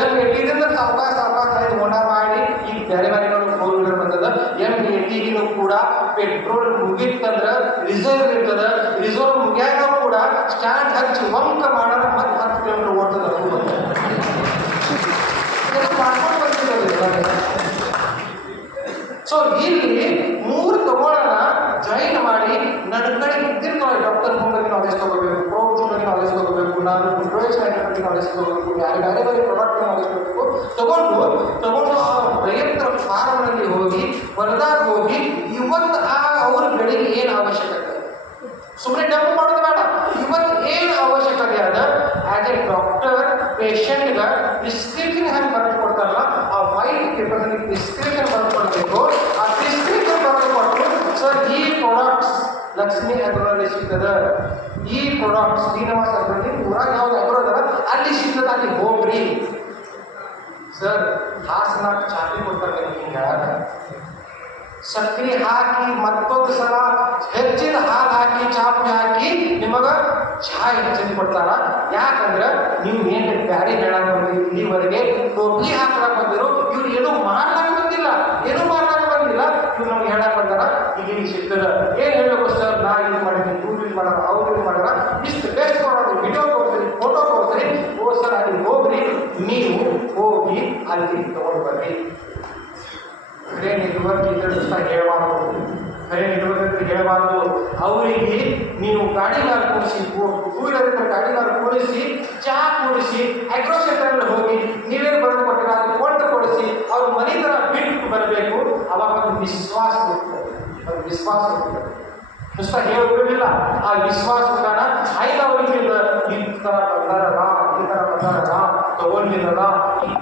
M80ದಿಂದ ಸಾವಕಾಶ ಆಯ್ತು ಹೊಂಡ ಮಾಡಿ ಈಗ ಬೇರೆ ಬೇರೆ 4 ವೀಲರ್ ಬಂದದ. M80ಗಿನೂ ಕೂಡ ಪೆಟ್ರೋಲ್ ಮುಗಿತಂದ್ರೆ ರಿಸರ್ವ್ ಇರ್ತದ. ರಿಸರ್ವ್ ಮುಗಿಯಾಗ ಕೂಡ ಸ್ಟ್ಯಾಂಡ್ ಹಚ್ಚಿ ವಂಕ ಮಾಡೋಣ ಮತ್ತೆ 10 ಕಿಲೋಮೀಟರ್ ಓಡ್ತದ. ಮಾಡ್ಕೊಂಡು ಬಂದಿರೋದು. ಸೊ ಇಲ್ಲಿ 3 ತಗೊಳ್ಳೋಣ, ಜಾಯಿನ್ ಮಾಡಿ ನಡ್ಕಡೆ ಇದ್ದಿರ್ತಾವೆ. ಡಾಕ್ಟರ್ ಬಗ್ಗೆ ನಾಲೆಜ್ ತಗೋಬೇಕು, ಪ್ರೋಗ್ರಾಮ್ ಬಗ್ಗೆ ನಾಲೆಜ್ ತಗೋಬೇಕು, ನಾನು ಪ್ರೊಫೆಷನ್ ಬಗ್ಗೆ ನಾಲೆಜ್ ತಗೋಬೇಕು, ಬೇರೆ ಬೇರೆ ಪ್ರಾಡಕ್ಟ್ ನಾಲೆಜ್ ತಗೋಬೇಕು. ತಗೊಂಡು ಆ ಪ್ರಯತ್ನ ಫಾರ್ಮ್ನಲ್ಲಿ ಹೋಗಿ ಹೊಲದಾಗ ಹೋಗಿ ಇವತ್ತು ಅವ್ರ ಬೆಳೆಗೆ ಏನು ಅವಶ್ಯಕತೆ, ಸುಮ್ಮನೆ ಡಂಪ್ ಮಾಡೋದು ಬೇಡ. ಇವತ್ತು ಏನು ಅವಶ್ಯಕತೆ ಅದ ಆಸ್ ಎ ಡಾಕ್ಟರ್ ಪೇಷಂಟ್ಗೆ ಪ್ರಿಸ್ಕ್ರಿಪ್ಷನ್ ಹೆಂಗೆ ಬರೆದು ಕೊಡ್ತಾರಲ್ಲ, ಆ ವೈಟ್ ಪೇಪರ್ನಲ್ಲಿ ಪ್ರಿಸ್ಕ್ರಿಪ್ಷನ್ ಬರೆದು ಕೊಡಬೇಕು. ಆ ಪ್ರಿಸ್ಕ್ರಿಪ್ಷನ್ ಬರೆದು ಕೊಟ್ಟು ಸರ್ ಈ ಪ್ರಾಡಕ್ಟ್ಸ್ ಲಕ್ಷ್ಮಿ ಅಗ್ರೋಲ್ಲಿ ಸಿಗ್ತದೆ, ಈ ಪ್ರಾಡಕ್ಟ್ ಶ್ರೀನಿವಾಸ ಅಗ್ರೋಲ್ಲಿ ಊರಾಗ ಯಾವ್ದು ಅಗ್ರೋ ಅದಲ್ಲ ಅಲ್ಲಿ ಸಿಗ್ತದೆ, ಅಲ್ಲಿ ಹೋಗ್ರಿ. ಸರ್ ಹಾಸನಾಗ ಚಾಪಿ ಕೊಡ್ತಾರೆ ಹಿಂಗೆ ಸಕ್ಕರೆ ಹಾಕಿ ಮತ್ತೊಂದು ಸಲ ಹೆಚ್ಚಿನ ಹಾಲು ಹಾಕಿ ಚಾಪಿ ಹಾಕಿ ನಿಮಗೆ ಚಹಾ ಹೆಚ್ಚಿನ ಕೊಡ್ತಾರ. ಯಾಕಂದ್ರೆ ನೀವು ಏನು ಬ್ಯಾರೆ ಹೇಳಕ್ ಬಂದಿರಿ, ಇಲ್ಲಿವರೆಗೆ ಟೋಪಿ ಹಾಕಲಾಕ ಬಂದಿರೋ ಇವ್ರು ಏನೂ ಮಾಡ್ಲಾಕ ಬಂದಿಲ್ಲ, ಇವ್ರು ನಮ್ಗೆ ಹೇಳಕ್ ಬಂದಾರ ಈಗ ಸಿಗ್ತದ. ಏನು ಹೇಳಬೇಕು ಸರ್, ನಾ ಇದು ಮಾಡಿದ್ದೀನಿ, ಇವ್ರು ಇದು ಮಾಡೋಣ, ಅವ್ರು ಇದು ಮಾಡೋಣ, ಇಷ್ಟು ಬೆಸ್ಟ್ ಮಾಡೋದು, ವಿಡಿಯೋ ತೋರಿಸ್ರಿ, ಫೋಟೋ ತೋರಿಸ್ರಿ, ಓ ಸರ್ ಅಲ್ಲಿ ಹೋಗ್ರಿ, ನೀವು ಹೋಗಿ ಅಲ್ಲಿ ತಗೊಂಡು ಬರ್ರಿ. ಖರೆ ನೆಟ್ವರ್ಕ್ ಇದ್ದ ಹೇಳಬಾರ್ದು, ಖರೆ ನೆಟ್ವರ್ಕ್ ಹೇಳಬಾರ್ದು. ಅವರಿಗೆ ನೀವು ಗಾಡಿಗಾರ ಕೂಡಿಸಿ, 2 ವೀಲರ್ ಗಾಡಿಗಾರ ಕೂಡಿಸಿ, ಚಹಾ ಕೂಡಿಸಿ, ಅಗ್ರೋ ಸೆಂಟರಲ್ಲಿ ಹೋಗಿ ನೀವೇನು ಬರೆದು ಕೊಟ್ಟಿರ ಅದು ಕೊಂಡು ಕೊಡಿಸಿ ಅವ್ರ ಮನೆ ಥರ ಬಿಟ್ಟು ಬರಬೇಕು. ಅವಾಗ ಒಂದು ವಿಶ್ವಾಸ ಹೋಗ್ತದೆ, ಅದು ವಿಶ್ವಾಸ ಹೋಗ್ತದೆ. ನುಸ್ತ ಹೇಳೋದಿಲ್ಲ, ಆ ವಿಶ್ವಾಸನ ಆಯ್ತು ಅವರಿಗೆ ಈ ಥರ ಬಂದಾರ, ಈ ಥರ ಬಂದಾರ, ತಗೊಂಡಿರಲ್ಲ,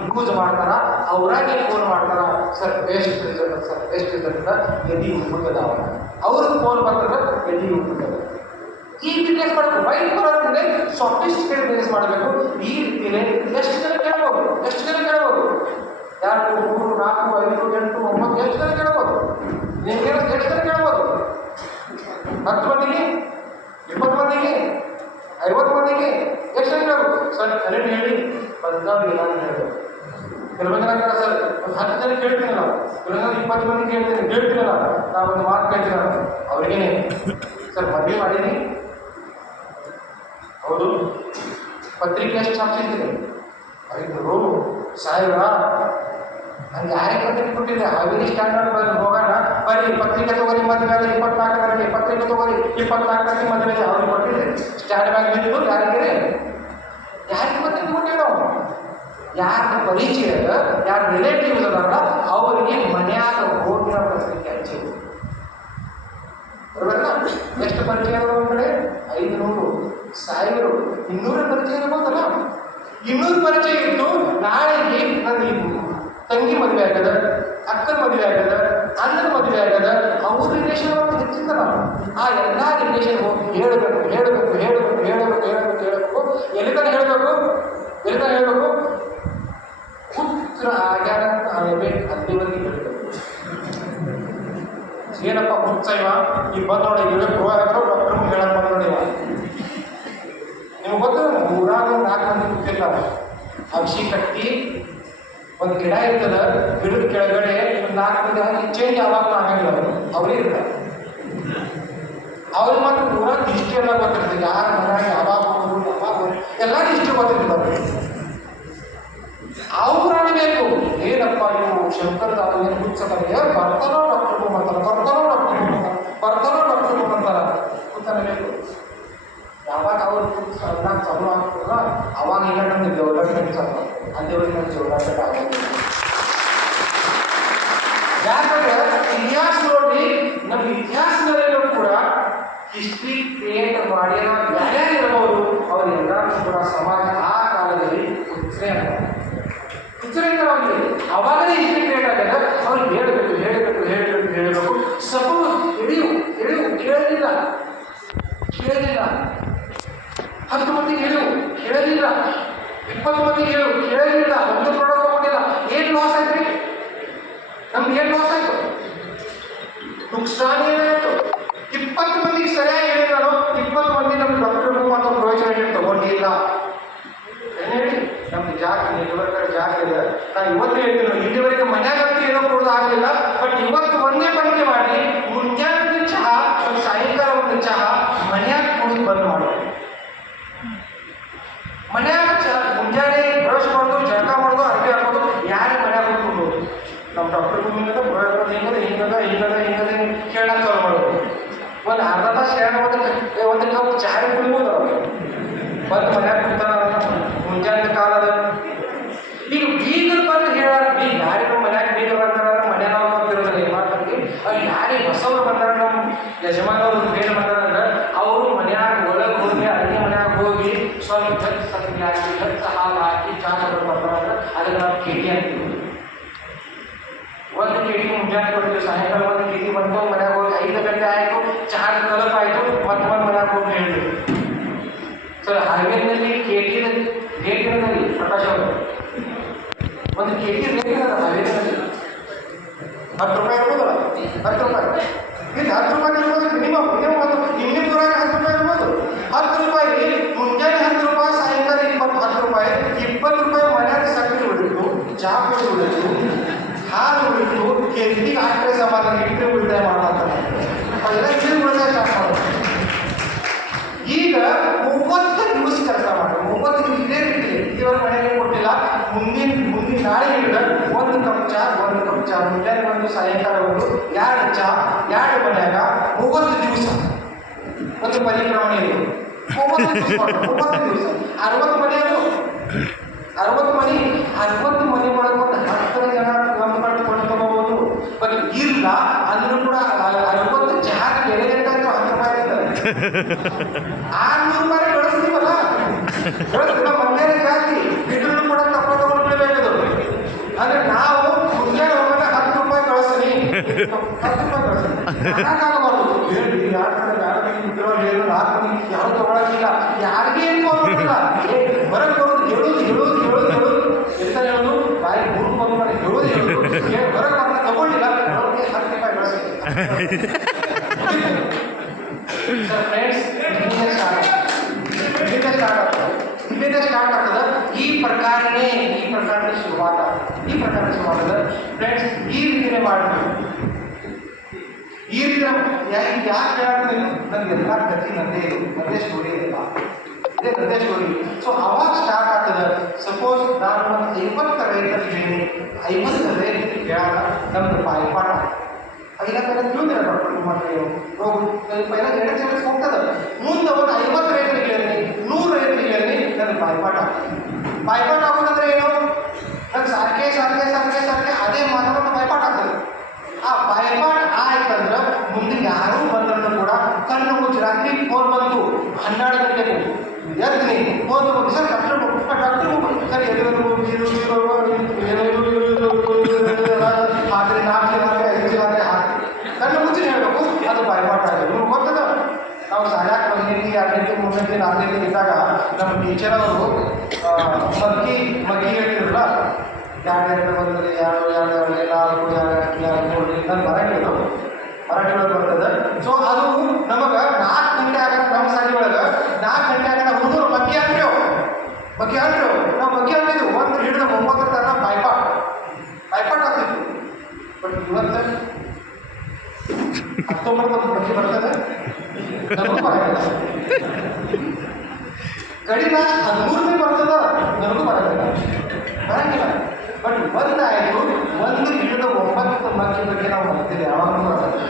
ಯೂಸ್ ಮಾಡ್ತಾರ, ಅವರಾಗೆ ಫೋನ್ ಮಾಡ್ತಾರ, sir best result, sir best result ಎದಿ ಹುಡುಗದ ಅವ್ರದ್ದು ಫೋನ್ ಬರ್ತದೆ, ಎದಿ ಹುಡುಗದ. ಈ ಬಿಸ್ನೆಸ್ ಮಾಡಬೇಕು, ವೈಟ್ ಬರೋದ್ರಿಂದ ಸಾಫಿಸ್ಟಿಕೇಟ್ ಬಿಸ್ನೆಸ್ ಮಾಡಬೇಕು. ಈ ರೀತಿಯಲ್ಲಿ ಎಷ್ಟು ಜನ ಕೇಳ್ಬೋದು, 2, 3, 4, 5, 8, 9 ಎಷ್ಟು ಜನ ಕೇಳ್ಬೋದು, ನಿಮ್ಗೆ ಎಷ್ಟು ಜನ ಕೇಳ್ಬೋದು? 10 ಮಂದಿಗೆ, 20 ಮಂದಿಗೆ, 50 ಮಂದಿಗೆ ಎಷ್ಟು ಜನ ಕೇಳ್ಬೋದು? ಸರ್ ಕರೆಕ್ಟ್ ಹೇಳಿ ಬಂದವ್ರಿಗೆ ನಾನು ಹೇಳ್ಬೇಕು. ಕೆಲವೊಂದು ಜನ ಕೇಳ ಸರ್ ಒಂದು 10 ಜನ ಕೇಳ್ತೀನಲ್ಲ, ಕೆಲವೊಂದು 20 ಮಂದಿ ಕೇಳ್ತೀನಲ್ಲ, ನಾವು ಒಂದು ಮಾತು ಕೇಳ್ತೀನಲ್ಲ ಅವ್ರಿಗೇನೆ ಸರ್ ಮದುವೆ ಮಾಡೀನಿ, ಹೌದು, ಪತ್ರಿಕೆ ಎಷ್ಟು ಛಾಪಿಸಿದ್ದೀನಿ, 500,000 ನಂಗೆ ಯಾರೇ ಪತ್ರಿಕೆ ಕೊಟ್ಟಿದ್ದೆ, ಹಾವೇರಿ ಸ್ಟ್ಯಾಂಡರ್ಡ್ ಬಂದು ಹೋಗೋಣ ಬರೀ ಪತ್ರಿಕೆ ತಗೋರಿ, ಮದುವೆ ಆದ 24 ಗಂಟೆ ಪತ್ರಿಕೆ ತಗೋರಿ, 24 ಗಂಟೆ ಮದುವೆ ಅವ್ರಿಗೆ ಕೊಟ್ಟಿದ್ದೆ. ಸ್ಟ್ಯಾಂಡ್ ಬ್ಯಾಗ್ ಬಿದ್ದು ಯಾರಿಗೆ ಪತ್ರಿಕೆ ಕೊಟ್ಟಿವಿ ನಾವು, ಯಾರ ಪರಿಚಯ ಯಾರ ರಿಲೇಟಿವ್ಸ್ ಅದಾರ ಅವರಿಗೆ ಮನ್ಯಾಗ ಹೋಗಿರೋ ಪತ್ರಿಕೆ ಹಚ್ಚಿದ್ರು. ಬರೋಲ್ಲ, ಎಷ್ಟು ಪರಿಚಯ ಇರೋ ಕಡೆ 500, 1000, 200 ಪರಿಚಯ ಇರ್ಬೋದಲ್ಲ. 200 ಪರಿಚಯ ಇತ್ತು, ನಾಳೆಗೆ ನನಗೆ ತಂಗಿ ಮದುವೆ ಆಗ್ತದ, ಅಕ್ಕನ ಮದುವೆ ಆಗ್ತದ, ಅಣ್ಣನ ಮದುವೆ ಆಗ್ತದ, ಅವ್ರ ರಿಲೇಷನ್ ಅವ್ರಿಗೆ ಹೆಚ್ಚಿಂದಲ್ಲ. ಆ ಎಲ್ಲ ರಿಲೇಷನ್ ಹೋಗಿ ಹೇಳಬೇಕು, ಎಲ್ಲಿತನ ಹೇಳಬೇಕು, ಪುತ್ರ ಆಗ್ಯಾರ ಅಲ್ಲಿವರೆಗೆ ಹೇಳಬೇಕು. ಏನಪ್ಪ ಹುಚ್ಚ ಇವ ಈಗ ಬಂದು ನೋಡಿ ಇವೇ ಪ್ರೋಯಾಕ್ರು ಡಾಕ್ಟರ್ ಹೇಳಕ್ ಬಂದು ನೋಡಿ ಇವ ನಿಮ್ಗೆ ಗೊತ್ತು ಊರಾಗ 4 ಮಂದಿ ಕೂತಿರ್ತಾವ ಔಷಧಿ ಕಟ್ಟಿ ಒಂದು ಗಿಡ ಇರ್ತದ ಗಿಡದ ಕೆಳಗಡೆ 4 ಮಂದಿ ಚೇಂಜ್ ಯಾವಾಗ ಆಗಂಗಿಲ್ಲ ಅವರೇ ಇರ್ತಾರೆ ಅವ್ರಿಗೆ ಮಾತ್ರ ಊರಾಗ ಇಷ್ಟ ಎಲ್ಲ ಗೊತ್ತಿರ್ತದೆ ಯಾರ ಮನ್ಯಾಗ ಯಾವಾಗ ಹೋದ್ರು ಯಾವಾಗ ಎಲ್ಲ ಇಷ್ಟ ಗೊತ್ತಿರ್ತಾರೆ ಅವ್ರು ಬೇಕು ಏನಪ್ಪ ನೀವು ಶಂಕರದ ಏನು ಹುಚ್ಚತಾರೆ ಬರ್ತಾರೋ ಡಾಕ್ಟರ್ ಅಂತಾರೆ ಬರ್ತಾರೋ ಡಾಕ್ಟರ್ ಅಂತಾರ ಕೂತಾನೆ ಬೇಕು ಯಾವಾಗ ಅವ್ರು ಚೆನ್ನಾಗಿ ಚಾಲು ಆಗ್ತದಲ್ಲ ಅವಾಗ ಇಲ್ಲ ನಮ್ಗೆ ಡೆವಲಪ್ಮೆಂಟ್ ಚಾಲು ಅಲ್ಲಿವರೆಗೆ ನಮ್ಗೆ ಡೆವಲಪ್ಮೆಂಟ್ ಆಗೋದು ಯಾಕಂದ್ರೆ ಇತಿಹಾಸ ನೋಡಿ ನಮ್ಮ ಇತಿಹಾಸದಲ್ಲೂ ಕೂಡ ಹಿಸ್ಟ್ರಿ ಕ್ರಿಯೇಟ್ ಮಾಡಿ ಯಾರ್ಯಾರು ಇರಬಹುದು ಅವರೆಲ್ಲರೂ ಕೂಡ ಸಮಾಜ ಆ ಕಾಲದಲ್ಲಿ ಹುಚ್ಚರೇ ಅಂತಾರೆ ಅವಾಗಲೇ ಹಿಸ್ಟ್ರಿ ಕ್ರಿಯೇಟ್ ಆಗ್ಯದ ಅವ್ರಿಗೆ ಹೇಳಬೇಕು ಸಪೋಸ್ ಎಳೆಯು ಕೇಳಲಿಲ್ಲ 10 ಮಂದಿಗೆ ಕೇಳಲಿಲ್ಲ 20 ಮಂದಿಗೆ ಕೇಳಲಿಲ್ಲ ಒಂದು ಪ್ರಾಡಕ್ಟ್ ತಗೊಂಡಿಲ್ಲ ಏನು ಲಾಸ್ ಆಯ್ತು ನಮ್ಗೆ ಏನು ಲಾಸ್ ಆಯ್ತು ನುಕ್ಸಾನ ಏನಾಯ್ತು 20 ಮಂದಿಗೆ ಸರಿಯಾಗಿ ಹೇಳಿದ್ರು 20 ಮಂದಿ ನಮ್ಗೆ ಡಾಕ್ಟರ್ ಮತ್ತು ಪ್ರಯೋಜನ ತಗೊಂಡಿಲ್ಲ ಹೇಳಿ ನಮ್ಗೆ ಜಾಗ ನೆಟ್ವರ್ಕ್ ಜಾಗ ಇದೆ ನಾನು ಇವತ್ತು ಹೇಳ್ತೀನಿ ಇಲ್ಲಿವರೆಗೆ ಮನ್ಯಾಗಂತೂ ಏನೋ ಕೊಡೋದು ಆಗಲಿಲ್ಲ ಬಟ್ ಇವತ್ತು ಒಂದೇ ಬಳಕೆ ಮಾಡಿ ಮುಂಜಾನೆ ಚಹಾ ಮತ್ತು ಸಾಯಂಕಾಲ ಒಂದು ಚಹಾ ಮನ್ಯಾಗ ಕುಡಿದು ಬಂದ್ ಮಾಡಿ ಮನ್ಯಾಗ ಮುಂಜಾನೆ ಬ್ರಷ್ ಮಾಡೋದು ಜಳಕ ಮಾಡೋದು ಅಡುಗೆ ಹಾಕೋದು ಯಾರೇ ಮನ್ಯಾಗ ಕುತ್ಕೊಂಡು ನಮ್ಮ ಡಾಕ್ಟರ್ ಹಿಂಗದ ಕೇಳಕ್ಕೆ ಚಾಲು ಮಾಡೋದು ಒಂದು ಅರ್ಧ ತಾಸು ಒಂದು ಕಪ್ ಚಹಾ ಕುಡಿಬೋದು ಬಂದು ಮನ್ಯಾಗ ಕುಡ್ತಾನ ಮುಂಜಾನೆ ಕಾಲದ ಈಗ ಬೀಗರು ಬಂದು ಹೇಳಾರ ಈಗ ಯಾರಿಗೂ ಮನ್ಯಾಗ ಬೀಗರು ಬಂದಾರ ಮನೆಯವ್ರು ಬಂದಿರೋದಿಲ್ಲ ಏನು ಮಾಡ್ತಾರೆ ಅವ್ರು ಯಾರೇ ಹೊಸವ್ರು ಬಂದಾರ ನಮ್ಮ ಯಜಮಾನವ್ರು ಬೇರೆ ಬಂದಾರಂದ್ರೆ ಅವರು ಮನ್ಯಾಗ ಒಳಗೆ ಹೋಗಿ ಅಡುಗೆ ಮನ್ಯಾಗ ಹೋಗಿ ಸ್ವಲ್ಪ ಹೆಚ್ಚು ಸಕ್ಕರೆ ಹಾಕಿ ಹೆಚ್ಚು ಹಾಲು ಹಾಕಿ ಚಹಾ ಬರ್ತಾರಂದ್ರೆ ಅದಕ್ಕೆ ನಾವು ಕೇಟಿ ಅಂತೀವಿ ಒಂದು ಕೇಟಿ ಮುಂಜಾನೆ ಕೊಡ್ತೀವಿ ಸಾಯಂಕಾಲ ಒಂದು ಕೇಟಿ ಬಂತು ಮನ್ಯಾಗ ಹೋಗಿ 5 ಗಂಟೆ ಆಯಿತು ಚಹಾ ತಲುಪಾಯಿತು ಮತ್ತೆ ಮನ್ಯಾಗ ಹೋಗಿ ಹೇಳಿದ್ವಿ ಸರ್ ಹೈವೇನಲ್ಲಿ ಗೇಟಿನಲ್ಲಿ ಪ್ರಕಾಶ್ ಅವರು ಒಂದು ಕೆಟಿ ರೇಟ್ ಇದೆ ಹೈವೇನಲ್ಲಿ 10 ರೂಪಾಯಿ ಇರ್ಬೋದಲ್ಲ 10 ರೂಪಾಯಿ ಇಲ್ಲಿ 10 ರೂಪಾಯಿ ಇರ್ಬೋದು ಮಿನಿಮಮ್ ಒಂದು ಇನ್ನಿಬ್ಬರಾಗ 10 ರೂಪಾಯಿ ಇರ್ಬೋದು 10 ರೂಪಾಯಿ ಮುಂಜಾನೆ 10 ರೂಪಾಯಿ ಸಾಯಂಕಾಲ 10 ರೂಪಾಯಿ 20 ರೂಪಾಯಿ ಮನ್ಯಾಗ ಸಕ್ಕರೆ ಉಳಿತು ಚಹಾ ಪುಡಿ ಉಳಿತು ಹಾಲು ಉಳಿತು ಕೆಟ್ಟಿಗೆ ಹಾಕಿದ್ರೆ ಸಮಾಧಾನ ಇಟ್ಟರೆ ಉಳಿತಾಯ ಮಾಡ್ತಾರೆ ಅದೆಲ್ಲ ಇಲ್ಲಿ ಉಳಿತಾಯ ಸ್ಟಾರ್ಟ್ ಮಾಡೋದು ಈಗ 30 ದಿವಸ ಕೆಲಸ ಮಾಡಿ 30 ದಿವಸ ಇದೇ ರೀತಿ ಇವಾಗ ಮನೆಗೆ ಕೊಟ್ಟಿಲ್ಲ ಮುಂದಿನ ನಾಳೆ ಹಿಡಿದ 1 ಕಪ್ ಚಹಾ ಮುಂಜಾನೆ ಒಂದು ಸಾಯಂಕಾಲ ಒಂದು 2 ಚಹಾ 2 ಮನ್ಯಾಗ 30 ದಿವಸ ಒಂದು ಪರಿಕ್ರಮಣ ಇದು 30 ದಿವಸ 60 ಮನೆಯವರು 60 ಮನೆ ಒಳಗೆ ಒಂದು 10 ಜನ ನಮ್ಮ ಕೊಂಡು ತಗೋಬಹುದು ಬಟ್ ಇಲ್ಲ ಅಂದ್ರೂ ಕೂಡ 60 ಚಹಾ ಬೆಲೆ ಎಷ್ಟು 10 ರೂಪಾಯಿ ಇದ್ದಾರೆ 600 ರೂಪಾಯಿ ಗಳಿಸ್ತೀವಲ್ಲ ಮನೆಯ ಜಾಸ್ತಿ ಇದ್ರೂ ಕೂಡ ತಪ್ಪ ತಗೊಂಡ್ಲೇಬೇಕದು ಅಂದ್ರೆ ನಾವು ಮುಂಜಾನೆ ಹೋಗೋಣ 10 ರೂಪಾಯಿ ಕಳಿಸ್ತೀನಿ 10 ರೂಪಾಯಿ ಕಳಿಸ್ತೀನಿ ಹಾಗಾಗಬಾರ್ದು ಹೇಳಿ ಯಾರು ತಗೊಳಕಿಲ್ಲ ಯಾರಿಗೆ ಏನು ಕೊಡೋದಿಲ್ಲ ಹೊರಗೆ ಬರೋದು ಹೇಳೋದು ಎಂತ ಹೇಳೋದು ಬಾಯಿ ಮೂರು ಬಂದು ಮಾಡಿ ಹೇಳೋದು ಹೊರಗೆ ಬಂದ ತಗೊಂಡಿಲ್ಲ 10 ರೂಪಾಯಿ ಕಳಿಸ್ತೀನಿ ಫ್ರೆಂಡ್ಸ್ ಇಲ್ಲಿಂದ ಸ್ಟಾರ್ಟ್ ಆಗ್ತದೆ ಈ ಪ್ರಕಾರನೇ ಶುರುವಾತ ಫ್ರೆಂಡ್ಸ್ ಈ ರೀತಿಯೇ ಮಾಡಬೇಕು ಈ ರೀತಿ ಯಾಕೆ ಹೇಳ್ತೀನಿ ನನಗೆ ಎಲ್ಲ ಗತಿ ನಂದೇ ಸ್ಟೋರಿ ಇಲ್ಲ ಇದೇ ನಂದೇ ಸ್ಟೋರಿ ಸೊ ಅವಾಗ ಸ್ಟಾರ್ಟ್ ಆಗ್ತದೆ ಸಪೋಸ್ ನಾನು ಒಂದು 50 ರೈತರಿಗೆ ಹೇಳಿ 50 ರೈತರಿಗೆ ಹೇಳಾಗ ನಮ್ದು ಪಾಠ ಇಲ್ಲ ತಿಳಿದಿರ ಡಾಕ್ಟರ್ ಪೈಲ 2 ಸೆಕೆಂಡ್ಸ್ ಹೋಗ್ತದೆ ಮುಂದೆ ಒಂದು 50 ರೈತರಿಗೆ ಹೇಳಿ 100 ರೈತರಿಗೆ ಹೇಳಿ ನನ್ನ ಬಾಯ್ಪಾಠ ಆಗೋದಂದ್ರೆ ಏನು ನನ್ನ ಸಾರಿಗೆ ಅದೇ ಮಾತಾಡೋದು ಬಾಯ್ಪಾಠ ಆಗ್ತದೆ ಆ ಬಾಯ್ಪಾಠ ಆಯ್ತಂದ್ರೆ ಮುಂದೆ ಯಾರೂ ಬಂದ್ರೂ ಕೂಡ ಕಣ್ಣು ಮುಚ್ಚಿ ರಾತ್ರಿ ಫೋನ್ ಬಂತು 12 ಗಂಟೆಗೆ ಎದ್ದಿನಿ ಫೋನ್ ಬಂದು ಸರ್ ಡಾಕ್ಟರ್ ಸರ್ ಆದರೆ 4 ಕಣ್ಣು ಮುಚ್ಚಿ ಹೇಳಬೇಕು ಅದು ಬಾಯ್ಪಾಠ ಆಗಿದೆ ನಿಮ್ಗೆ ಗೊತ್ತದ ನಾವು ಸಾಯಾಕ 1 ಗಂಟೆ 2 ಗಂಟೆ 3 ಗಂಟೆ 4 ಗಂಟೆ ಇದ್ದಾಗ ನಮ್ಮ ಟೀಚರ್ ಅವರು ಮಗ್ಗಿ ಹೇಳ್ತಿರಲ್ಲ 2 ಗಂಟೆ ಬಂದರೆ 2 4 ನಾನು ಬರಂಗಿಲ್ಲ ಮರಾಠಿ 19 ಬಗ್ಗೆ ಬರ್ತದೆ ನನಗೂ ಬರೋಲ್ಲ. ಕಡಿಮೆ 13 ಬರ್ತದ ನನಗೂ ಬರೋದಿಲ್ಲ. ಬಟ್ ಒಂದಾಯಿತು, 1 ಹಿಡಿದ 9 ಮಕ್ಕಳ ಬಗ್ಗೆ ನಾವು ಬರ್ತೀವಿ. ಯಾವಾಗಲೂ ಬರೋದಿಲ್ಲ.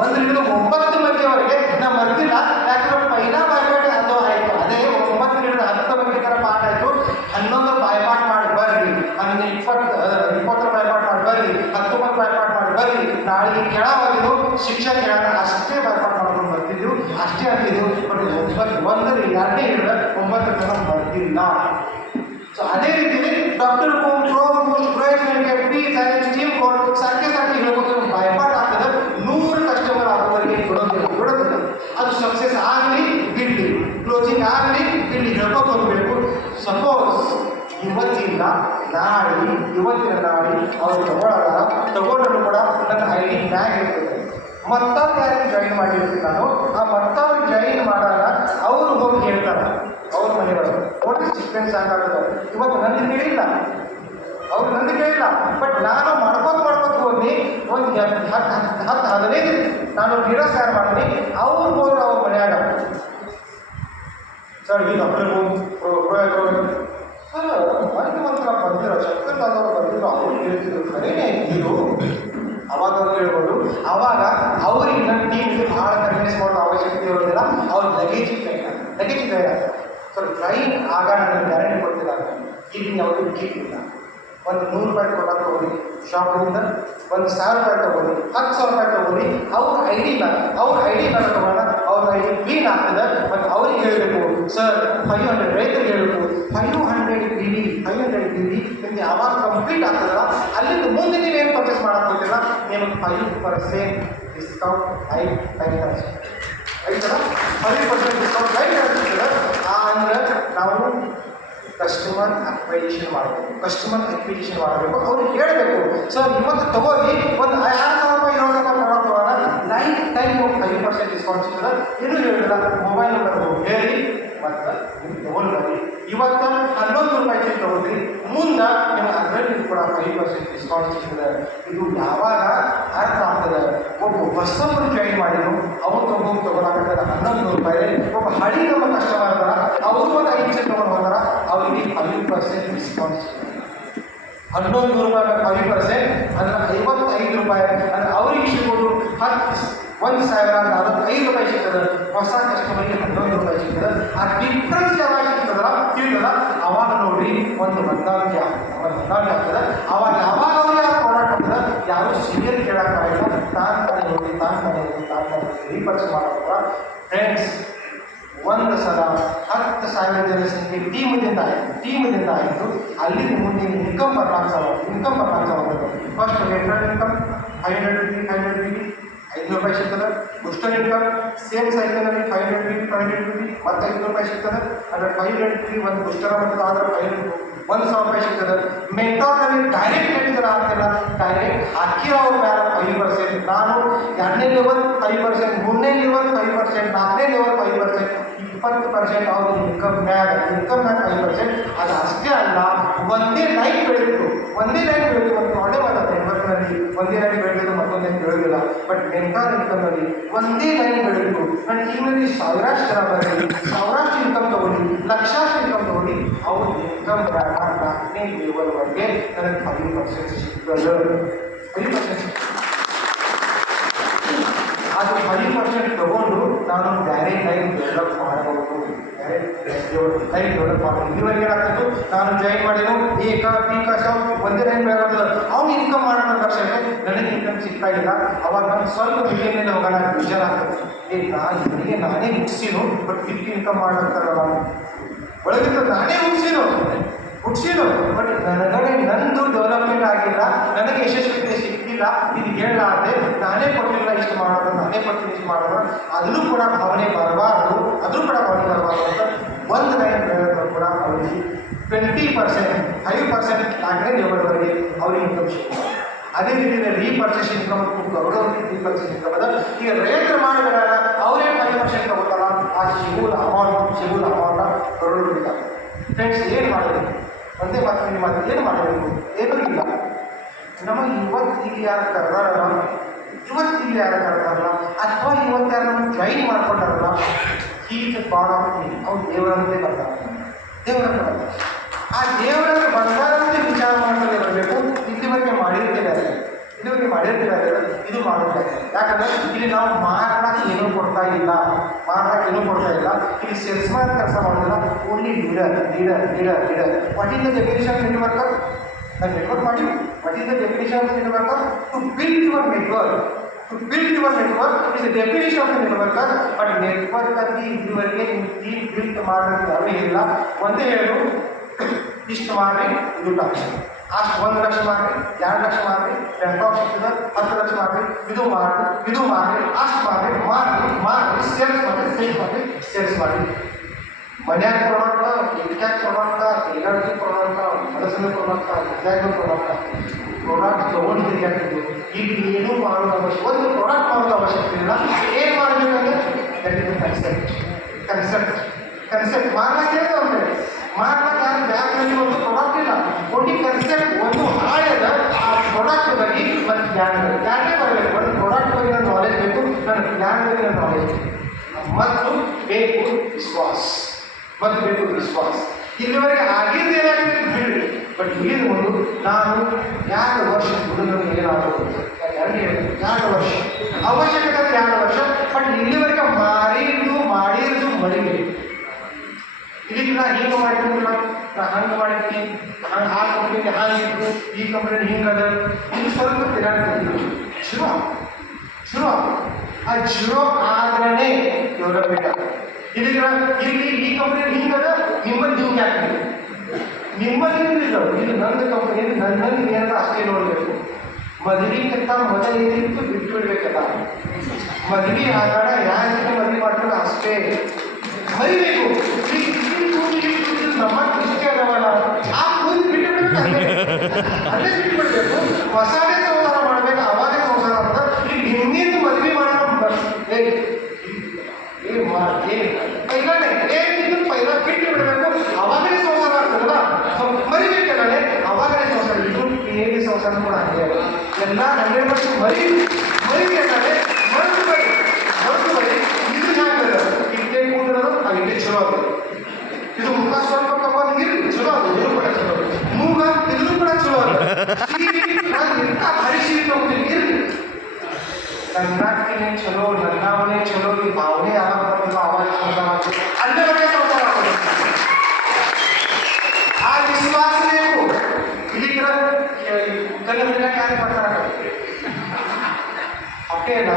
1 ಹಿಡಿದ 9 ಮಧ್ಯೆವರೆಗೆ ನಾವು ಬರ್ತಿಲ್ಲ. ಯಾಕಂದ್ರೆ ಪೈಲಾ ಬಾಯ್ಪಾಠ ಅದು ಆಯಿತು. ಅದೇ 9 ಹಿಡಿದ 10 ಬಗ್ಗೆ ಥರ ಪಾಠ ಆಯಿತು. 11 ಬಾಯ್ಪಾಠ ಮಾಡಿ ಬರ್ರಿ, 20 ಬಾಯ್ಪಾಠ ಮಾಡಿ ಬರ್ರಿ, 19 ಬಾಯ್ಪಾಠ ಮಾಡಿ ಬರ್ರಿ. ನಾಳೆಗೆ ಕೆಳವಾಗಿದ್ದು ಶಿಕ್ಷಕ ಹೇಳ ಅಷ್ಟೇ ಬಾಯ್ಪಾಠ ಮಾಡ್ಕೊಂಡು ಬರ್ತಿದ್ವು, ಅಷ್ಟೇ ಅಂತಿದ್ವು. ಬಟ್ 1 2 ಹಿಡಿದ 9 ತನಕ ಬರ್ತಿಲ್ಲ. ಸೊ ಅದೇ ರೀತಿ ಡಾಕ್ಟರ್ ಸಾಕಿ ಹೇಳ್ಬೇಕು. ಬಾಯ್ಪಾಠ ಆಗ್ತದೆ 100 ಕಸ್ಟಮರ್ ಆಗೋವರೆಗೆ ಬಿಡೋದಿಲ್ಲ. ಅದು ಸಕ್ಸಸ್ ಆಗಲಿ ಬಿಡಲಿ, ಕ್ಲೋಸಿಂಗ್ ಆಗಲಿ ಬಿಡಲಿ, ಹೇಳ್ಕೊಂಡು ಹೋಗಬೇಕು. ಸಪೋಸ್ ಇವತ್ತಿನ ನಾಳೆ ಅವ್ರು ತಗೊಂಡ್ರು ಕೂಡ ನನ್ನ ಐ ಡಿ ಮ್ಯಾಗ್ ಇರ್ತದೆ. ಮತ್ತೊಂದು ಯಾರಿಗೆ ಜಾಯಿನ್ ಮಾಡಿರ್ತೀನಿ ನಾನು, ಆ ಮತ್ತೊಂದು ಜಾಯಿನ್ ಮಾಡೋಣ. ಅವರು ಹೋಗಿ ಹೇಳ್ತಾರೆ ಅವ್ರ ಮನೆಯೊಳಗೆ ನೋಡಿ ಚಿಕ್ಕನ್ ಸಾಕಾಗುತ್ತೆ. ಇವತ್ತು ನಂದು ಕೇಳಿಲ್ಲ, ಅವ್ರು ನಂದು ಕೇಳಿಲ್ಲ. ಬಟ್ ನಾನು ಮಾಡ್ಕೋತ ಹೋಗಿ ಒಂದು 10-15 ನಾನು ಗಿಡ ತಯಾರು ಮಾಡ್ತೀನಿ. ಅವ್ರು ಹೋಗಿ ಅವ್ರ ಮನೆಯಾಗ ಸರ್ ಈ ಡಾಕ್ಟರ್ ಸರ್ ಮಂದಿ ಮಂತ್ರ ಬಂದಿರೋ ಶಂಕರ್ದಾದವ್ರು ಬಂದಿರೋ ಅವ್ರು ಹೇಳ್ತಿದ್ರು ಖರೇನೆ ಇದು. ಅವಾಗ ಅವ್ರು ಹೇಳ್ಬೋದು. ಅವಾಗ ಅವ್ರಿಗೆ ನನ್ನ ಟೀಮ್ ಭಾಳ ಕನ್ವಿನ್ಸ್ ಮಾಡೋ ಅವಶ್ಯಕತೆ ಇರೋದಿಲ್ಲ. ಅವ್ರ ಲಗೇಜ್ ಕೈ ಸರ್ ಟ್ರೈನ್ ಆಗ ನನಗೆ ಗ್ಯಾರಂಟಿ ಕೊಡ್ತಿದ್ದಾರೆ. ಈಗ ಯಾವುದೂ ಕೀಟಿಲ್ಲ. ಒಂದು 100 ರೂಪಾಯಿ ಕೊಡೋಕೆ ತಗೊಳ್ಳಿ ಶಾಪಿಂದ, 1,000 ರೂಪಾಯಿ ತಗೊಳ್ಳಿ, 10,000 ರೂಪಾಯಿ ತಗೊಳ್ಳಿ. ಅವ್ರ ಐ ಡಿ ಕಾರ್ಡ್ ತಗೋಣ. ಅವ್ರ ಐ ಡಿ ಕ್ಲೀನ್ ಆಗ್ತದೆ. ಮತ್ತು ಅವ್ರಿಗೆ ಹೇಳಬೇಕು ಸರ್ 500 ರೈತರಿಗೆ ಹೇಳಬೇಕು 500 BD ನಿಮ್ಗೆ ಯಾವಾಗ ಕಂಪ್ಲೀಟ್ ಆಗ್ತದಲ್ಲ ಅಲ್ಲಿಂದ ಮುಂದೆ ನೀವೇನು ಪರ್ಚೇಸ್ ಮಾಡೋಕೆ ಹೋಗ್ತಿಲ್ಲ ನಿಮಗೆ 5% ಡಿಸ್ಕೌಂಟ್ ಆಯ್ತಲ್ಲ 5% ಡಿಸ್ಕೌಂಟ್ ಆಯ್ತು. ಅಂದರೆ ನಾವು ಕಸ್ಟಮರ್ ಅಕ್ವೈಸೇಷನ್ ಮಾಡಬೇಕು. ಅವ್ರಿಗೆ ಹೇಳಬೇಕು ಸರ್ ಇವತ್ತು ತಗೋಗಿ ಒಂದು 6,000 ರೂಪಾಯಿ ತಗೋಣ, ಲೈಫ್ ಟೈಮ್ 5% ಡಿಸ್ಕೌಂಟ್ ಸಿಗ್ತದೆ. ಏನು ಹೇಳಿಲ್ಲ, ಮೊಬೈಲ್ ನಂಬರ್ ಹೇಳಿ ಮತ್ತು ನೀವು ತಗೊಂಡು ಬನ್ನಿ. ಇವತ್ತು 11 ರೂಪಾಯಿ ಚೀಲ ತಗೋದ್ರಿ, ಮುಂದೆ ನಿಮಗೆ ಅದರಲ್ಲಿ ಕೂಡ 5% ಡಿಸ್ಕೌಂಟ್ ಸಿಗ್ತದೆ. ಇದು ಯಾವಾಗ ಅರ್ಥ ಆಗ್ತದೆ? ಒಬ್ಬ ಹೊಸಬರು ಜಾಯಿನ್ ಮಾಡಿದ್ರು ಅವ್ರು ತಗೊಳಕತ್ತದ 11 ರೂಪಾಯಿ. ಒಬ್ಬ ಹಳಿ ನಮ್ಮ ಕಸ್ಟಮರ್ ಅದಾರ, ಅವರು ಒಂದು 5 ಚೀಲ ತಗೊಂಡು ಹೋದಾರ, ಅವರಿಗೆ 5% ಡಿಸ್ಕೌಂಟ್ ಸಿಗ್ತದೆ. 11 ರೂಪಾಯಿ 5% ಅಂದರೆ 55 ರೂಪಾಯಿ. ಅಂದರೆ ಅವ್ರಿಗೆ ಸಿಗೋದು 1,045 ರೂಪಾಯಿ ಸಿಗ್ತದೆ. ಹೊಸ ಕಸ್ಟಮರಿಗೆ 11 ರೂಪಾಯಿ ಸಿಗ್ತದೆ. ಆ ಡಿಫ್ರೆನ್ಸ್ ಯಾವಾಗ ತಿಳಿದಲ್ಲ ಅವಾಗ ನೋಡಿ ಒಂದು ಹೊಂದಾಣಿಕೆ ಆಗ್ತದೆ. ಅವಾಗ ಯಾವಾಗ ಅವ್ರಿಗೆ ಆ ಪ್ರಾಡಕ್ಟ್ ಆಗ್ತದೆ ಯಾರು ಸೀರಿಯಲ್ ಕೇಳೋಕ್ಕಾಗಿಲ್ಲ. ತಾನೇ ಹೋಗಿ ರೀಪರ್ಚೇಸ್ ಮಾಡೋದ್ರ ಫ್ರೆಂಡ್ಸ್. ಒಂದು ಸಲ 10,000 ಜನ ಸಂಖ್ಯೆ ಟೀಮದಿಂದ ಆಯಿತು. ಅಲ್ಲಿಂದ ಮುಂದೆ ಇನ್ಕಮ್ ಬರ್ಲಾಗ್ತಾವ. ಫಸ್ಟ್ ವೇಟ್ರಲ್ ಇನ್ಕಮ್ 500 BD 500 ರೂಪಾಯಿ ಸಿಗ್ತದೆ. ಬೂಸ್ಟರ್ ಇನ್ಕಮ್ ಸೇಮ್ ಸೈಕಲಲ್ಲಿ 500 BD ಮತ್ತು 500 ರೂಪಾಯಿ ಸಿಗ್ತದೆ. ಅಂದರೆ 500 BD ಒಂದು ಬೂಸ್ಟರ್ ಮತ್ತು ಆದರೆ 1,000 ರೂಪಾಯಿ ಸಿಗ್ತದೆ. ಮೆಂಟಾರ್ನಲ್ಲಿ ಡೈರೆಕ್ಟ್ ಹೇಳಿದ್ರೆ ಆಗ್ತಿಲ್ಲ, ಡೈರೆಕ್ಟ್ ಹಾಕಿರೋರ ಮೇಲೆ 5%. ನಾನು 2ನೇ ಲೆವೆಲ್ 5%, 3ನೇ ಲೆವೆಲ್ 5%, 4ನೇ ಲೆವೆಲ್ 5%, 20% ಅವ್ರ ಇನ್ಕಮ್ ಮ್ಯಾಗ 5%. ಅದು ಅಷ್ಟೇ ಅಲ್ಲ, ಒಂದೇ ಲೈನ್ ಬೆಳೀತು. ಒಂದು ಒಳ್ಳೆ ಮಾತಾಡ್ತಾರೆ ನೆಟ್ವರ್ಕ್ನಲ್ಲಿ ಒಂದೇ ಲೈನ್ ಬೆಳೆದಿದ್ದು ಮತ್ತೊಂದೇನು ಬೆಳೆದಿಲ್ಲ. ಬಟ್ ಮೆಂಟಾರ್ ಇನ್ಕಮ್ನಲ್ಲಿ ಒಂದೇ ಲೈನ್ ಬೆಳೀತು. ನನ್ನ ಟೀಮಲ್ಲಿ 1,000 ಜನ ಬರಲಿ, 1,000 ಇನ್ಕಮ್ ತಗೊಳ್ಳಿ, ಲಕ್ಷಾಷ್ಟು ಇನ್ಕಮ್ ತಗೊಳ್ಳಿ, ಅವ್ರ ಇನ್ಕಮ್ 4ನೇ ಲೆವೆಲ್ವರೆಗೆ ನನಗೆ 5% ಸಿಗ್ತದೆ. 5% ಅದು 5% ತಗೊಂಡು ನಾನು ಬೇರೆ ಲೈನ್ ಡೆವಲಪ್ ಮಾಡಬಹುದು. ಇಲ್ಲಿವರೆಗೆ ಏನಾಗ್ತಿತ್ತು, ನಾನು ಜಾಯಿನ್ ಮಾಡಿದ್ದು ಏಕ ಪೀಕ ಒಂದೇ ಲೈನ್ ಬೆಳಗಾಗ್ತದೆ. ಅವ್ನು ಇನ್ಕಮ್ ಮಾಡೋಣ ಲಕ್ಷ, ನನಗೆ ಇನ್ಕಮ್ ಸಿಗ್ತಾ ಇಲ್ಲ. ಅವಾಗ ನಾನು ಸ್ವಲ್ಪ ಮಿಲಿಯನ್ನಲ್ಲಿ ಹೋಗೋಣ ವಿಚಾರ ಆಗ್ತದೆ. ನಾನೇ ಮುಗಿಸಿನು, ಬಟ್ ಕಿಟ್ಟಿ ಇನ್ಕಮ್ ಮಾಡ್ತಾರಲ್ಲ ಒಳಗಿದ್ದು ನಾನೇ ಮುಗಿಸಿನು, ಬಟ್ ನನಗೆ ನಂದು ಡೆವಲಪ್ಮೆಂಟ್ ಆಗಿಲ್ಲ, ನನಗೆ ಯಶಸ್ವಿತೆ ಸಿಕ್ಕಿಲ್ಲ. ಇದು ಹೇಳಲಾರ್ದೆ ನಾನೇ ಕೊಟ್ಟಿಲ್ಲ ಇಷ್ಟು ಮಾಡೋದು, ಅದನ್ನು ಕೂಡ ಭಾವನೆ ಬರಬಾರ್ದು ಅಂತ ಒಂದು ಲೈನ್ ಬೆಳೆದ್ರು ಕೂಡ ಅವರಿಗೆ 20% 5% 4ನೇ ಲೆವೆಲ್ವರೆಗೆ ಅವ್ರಿಗೆ ಇನ್ಕಮ್ ಸಿಗ್ತದೆ. ಅದೇ ರೀತಿಯಲ್ಲಿ ರೀಪರ್ಚೇಸ್ ಇನ್ಕಮ್ ರೀಪರ್ಚೇಸ್ ಇನ್ಕಮ್ ಅದ. ಈಗ ರೈತರು ಮಾಡಿದಾಗ ಅವರೇ 5% ತಗೋತಾರ. ಆ ಸಿಗುವ ಅಮೌಂಟ್ ಕರೋಡು ಬಿಡ್ತಾರೆ. ಫ್ರೆಂಡ್ಸ್, ಏನು ಮಾಡಬೇಕು? ಒಂದೇ ಮಾತು ಏನು ಮಾಡಬೇಕು? ಏನೂ ಇಲ್ಲ. ನಮಗೆ ಇವತ್ತು ಈಗ ಯಾರು ಕರೆದಾರ ಇವತ್ತು ಇಲ್ಲಿ ಯಾರು ಕರ್ತಾರಲ್ಲ ಅಥವಾ ಇವತ್ತು ಯಾರು ನಮ್ಗೆ ಜಾಯಿನ್ ಮಾಡ್ಕೊಂಡಾರಲ್ಲ ಈಸ್ ಗಾಡ್ ಆಫ್ ಮೀ. ಅವ್ರು ದೇವರಂತೆ ಬರ್ತಾರೆ, ದೇವರಂತೆ ಬರ್ತಾರೆ. ಆ ದೇವರನ್ನು ಬಂದಾರಂತೆ ವಿಚಾರ ಮಾಡ್ತಾರೆ ಬರಬೇಕು. ಇಲ್ಲಿವರೆಗೆ ಮಾಡಿರ್ತಿದ್ದಾರೆ, ಇಲ್ಲಿವರೆಗೆ ಮಾಡಿರ್ತಿದ್ದಾರೆ, ಇದು ಮಾಡಬೇಕು. ಯಾಕಂದ್ರೆ ಇಲ್ಲಿ ನಾವು ಮಾರಾಟಕ್ಕೆ ಏನೂ ಕೊಡ್ತಾ ಇಲ್ಲ, ಮಾರಾಟಕ್ಕೆ ಏನೂ ಕೊಡ್ತಾ ಇಲ್ಲ. ಇಲ್ಲಿ ಸೇಲ್ಸ್ ಮ್ಯಾನ್ ಕೆಲಸ ಮಾಡೋದಿಲ್ಲ, only leader leader leader leader. What is the definition networker? ನಾವು ನೆಟ್ವರ್ಕ್ ಮಾಡಿ what is the definition of networker? To build your network. To build your network is the definition of the networker. But network ಅಲ್ಲಿ ಇದುವರೆಗೆ ನೀವು build ಮಾಡೋದು ಅವೇ ಇಲ್ಲ. ಒಂದೇ ಹೇಳು, ಇಷ್ಟು ಮಾಡಿ ಇದು ಲಕ್ಷ, ಅಷ್ಟು 1 ಲಕ್ಷ ಮಾಡಿ, 2 ಲಕ್ಷ ಮಾಡಿ, ಬ್ಯಾಂಕಾಕ್ ಸಿಗ್ತದೆ 10 ಲಕ್ಷ ಮಾಡಿ, ಇದು ಮಾಡಿ, ಇದು ಮಾಡಿ, ಅಷ್ಟು ಮಾಡಿ, ಮಾಡಿ ಸೇಲ್ಸ್ ಮಾಡಿ, ಸೇಲ್ಸ್ ಮಾಡಿ. ಮನ್ಯಾಗ ಕೊಡೋಂಥ, ಇದಕ್ಯಾಗ ಕೊಡೋಂಥ, ಎಲ್ಲರಿಗೂ ಕೊಡೋಂಥ, ಮನಸ್ಸನ್ನು ಕೊಡೋಂಥ, ವಿದ್ಯಾರ್ಥಿ ಕೊಡೋಂಥ ಪ್ರಾಡಕ್ಟ್ ತೊಗೊಂಡಿದ್ದೀರಿ ಆಗ್ತದೆ. ಈಗ ಏನೂ ಮಾಡೋದು ಅವಶ್ಯಕ, ಒಂದು ಪ್ರಾಡಕ್ಟ್ ಮಾಡೋದು ಅವಶ್ಯಕತೆ ಇಲ್ಲ. ಏನು ಮಾಡಬೇಕಂದ್ರೆ ಕನ್ಸೆಪ್ಟ್ ಮಾಡ್ಲಿಕ್ಕೆ ಅವ್ರಿಗೆ ಮಾಡ್ಲಿಕ್ಕೆ ಯಾರು ಬ್ಯಾಂಕ್ನಲ್ಲಿ ಒಂದು ಪ್ರಾಡಕ್ಟ್ ಇಲ್ಲ, ಒಂದು ಕನ್ಸೆಪ್ಟ್, ಒಂದು ಆಯದ ಆ ಪ್ರಾಡಕ್ಟ್ ಬಗ್ಗೆ ಮತ್ತು ಜ್ಞಾನವೇ ಬರಬೇಕು. ಒಂದು ಪ್ರಾಡಕ್ಟ್ ಬಗ್ಗೆ ನನ್ನ ನಾಲೆಜ್ ಬೇಕು, ನನ್ನ ಜ್ಞಾನ ಬಗ್ಗೆ ನನ್ನ ನಾಲೆಜ್ ಮತ್ತು ಬೇಕು ವಿಶ್ವಾಸ. ಇಲ್ಲಿವರೆಗೆ ಆಗಿದ್ದೇನಾಗಿದೆ ಬಿಡಿ. ಬಟ್ ಏನು ಒಂದು ನಾನು 2 ವರ್ಷ ಹುಡುಗರು ಏನಾದರೂ 2 ವರ್ಷ ಅವಶ್ಯಕತೆ 2 ವರ್ಷ. ಬಟ್ ಇಲ್ಲಿವರೆಗೆ ಮಾಡಿದ್ದು ಮಡಿಗೆ. ಇದಕ್ಕೆ ನಾ ಹಿಂಗೆ ಮಾಡಿರ್ತಿಲ್ಲ, ನಾ ಹಂಗೆ ಮಾಡಿರ್ತೀನಿ, ಆ ಕಂಪ್ನಿಗೆ ಹಾಗಿತ್ತು, ಈ ಕಂಪ್ನಿ ಹಿಂಗದ, ಇದು ಸ್ವಲ್ಪ ತಿರುಗಾಡ್ತಿದ್ರು. ಶುರು ಆ ಶುರು ಆದ್ರೇ ಡೆವಲಪ್ಮೆಂಟ್ ಆಗ. ಇಲ್ಲಿ ಈ ಕಂಪ್ನಿ ಹಿಂಗದ, ನಿಮ್ಮಲ್ಲಿ ಹಿಂಗೆ ಆಗ್ತದೆ, ನಿಮ್ಮಲ್ಲಿ ಇಲ್ಲ. ಇದು ನನ್ನ ಕಂಪ್ನಿ, ನನ್ನಲ್ಲಿ ಏನಾರ ಅಷ್ಟೇ ನೋಡಬೇಕು. ಮದುವೆಗಿಂತ ಮೊದಲೇನಿತ್ತು ಬಿಟ್ಟು ಬಿಡ್ಬೇಕಲ್ಲ. ಮದುವೆ ಆಗಾಡ ಯಾಕೆ ಮದುವೆ ಮಾಡ್ತಾರೆ ಅಷ್ಟೇ ಮರಿಬೇಕು. ನಮ್ಮ ದೃಷ್ಟಿ ಅದವಲ್ಲ, ಆ ಕೂದಿ ಬಿಟ್ಟು ಬಿಡ್ಬೇಕು, ಅಲ್ಲೇ ಬಿಟ್ಟು ಬಿಡಬೇಕು. ಹೊಸದೇ ಸಂಸಾರ ಮಾಡ್ಬೇಕು, ಅವಾಗೇ ಸಂಸಾರ ಮಾಡ್ತಾರೆ. ಈಗ ಹಿಂದಿನ ಮದುವೆ ಮಾಡೋಣ ಪೈಲ ಬಿಟ್ಟು ಬಿಡಬೇಕು, ಅವಾಗಲೇ ಸಂಸಾರ ಆಗ್ತದಲ್ಲ. ಮರಿಬೇಕಲ್ಲೇ ಅವಾಗಲೇ ಸಂಸಾರ. ಇದು ಹೇಗೆ ಸಂಸಾರ ಕೂಡ ಹಾಗೆ ಎಲ್ಲ 100% ಮರಿಬೇಕಾದ್ರೆ ಮರೆತು ಬರಿ. ಇದು ಹ್ಯಾಂಗದ ಇಟ್ಟೆ ಕೂಡಿರೋದು ಆ ಇಟ್ಟೆ ಚಲೋ ಆಗ್ತದೆ. ಇದು ಮುಖ ಸ್ವಲ್ಪ ಕಬ್ಬಾಗ ಇರಲಿ ಚಲೋ ಅದು, ಇದು ಕೂಡ ಚಲೋ ಮೂಗ ಇದು ಕೂಡ ಚಲೋ ಇಂಥ ಹರಿಶೀಲಿ ಹೋಗ್ತೀನಿ ಇರಲಿ. ನನ್ನಾಗ್ತೀನಿ ಚಲೋ, ನನ್ನವನೇ ಚಲೋ, ಈ ಭಾವನೆ ಯಾವಾಗ ಬರ್ತದೋ ಅವಾಗ ಸಂಸಾರ ಆಗ್ತದೆ, ಅಲ್ಲವರೆಗೆ ಸಂಸಾರ ಆಗ್ತದೆ. ಆ ವಿಶ್ವಾಸ ಬೇಕು. ಇಲ್ಲಿ ಕಲ್ಲಿನ ಕ್ಯಾರಿ ಮಾಡ್ತಾರೆ, ಹೊಟ್ಟೆನ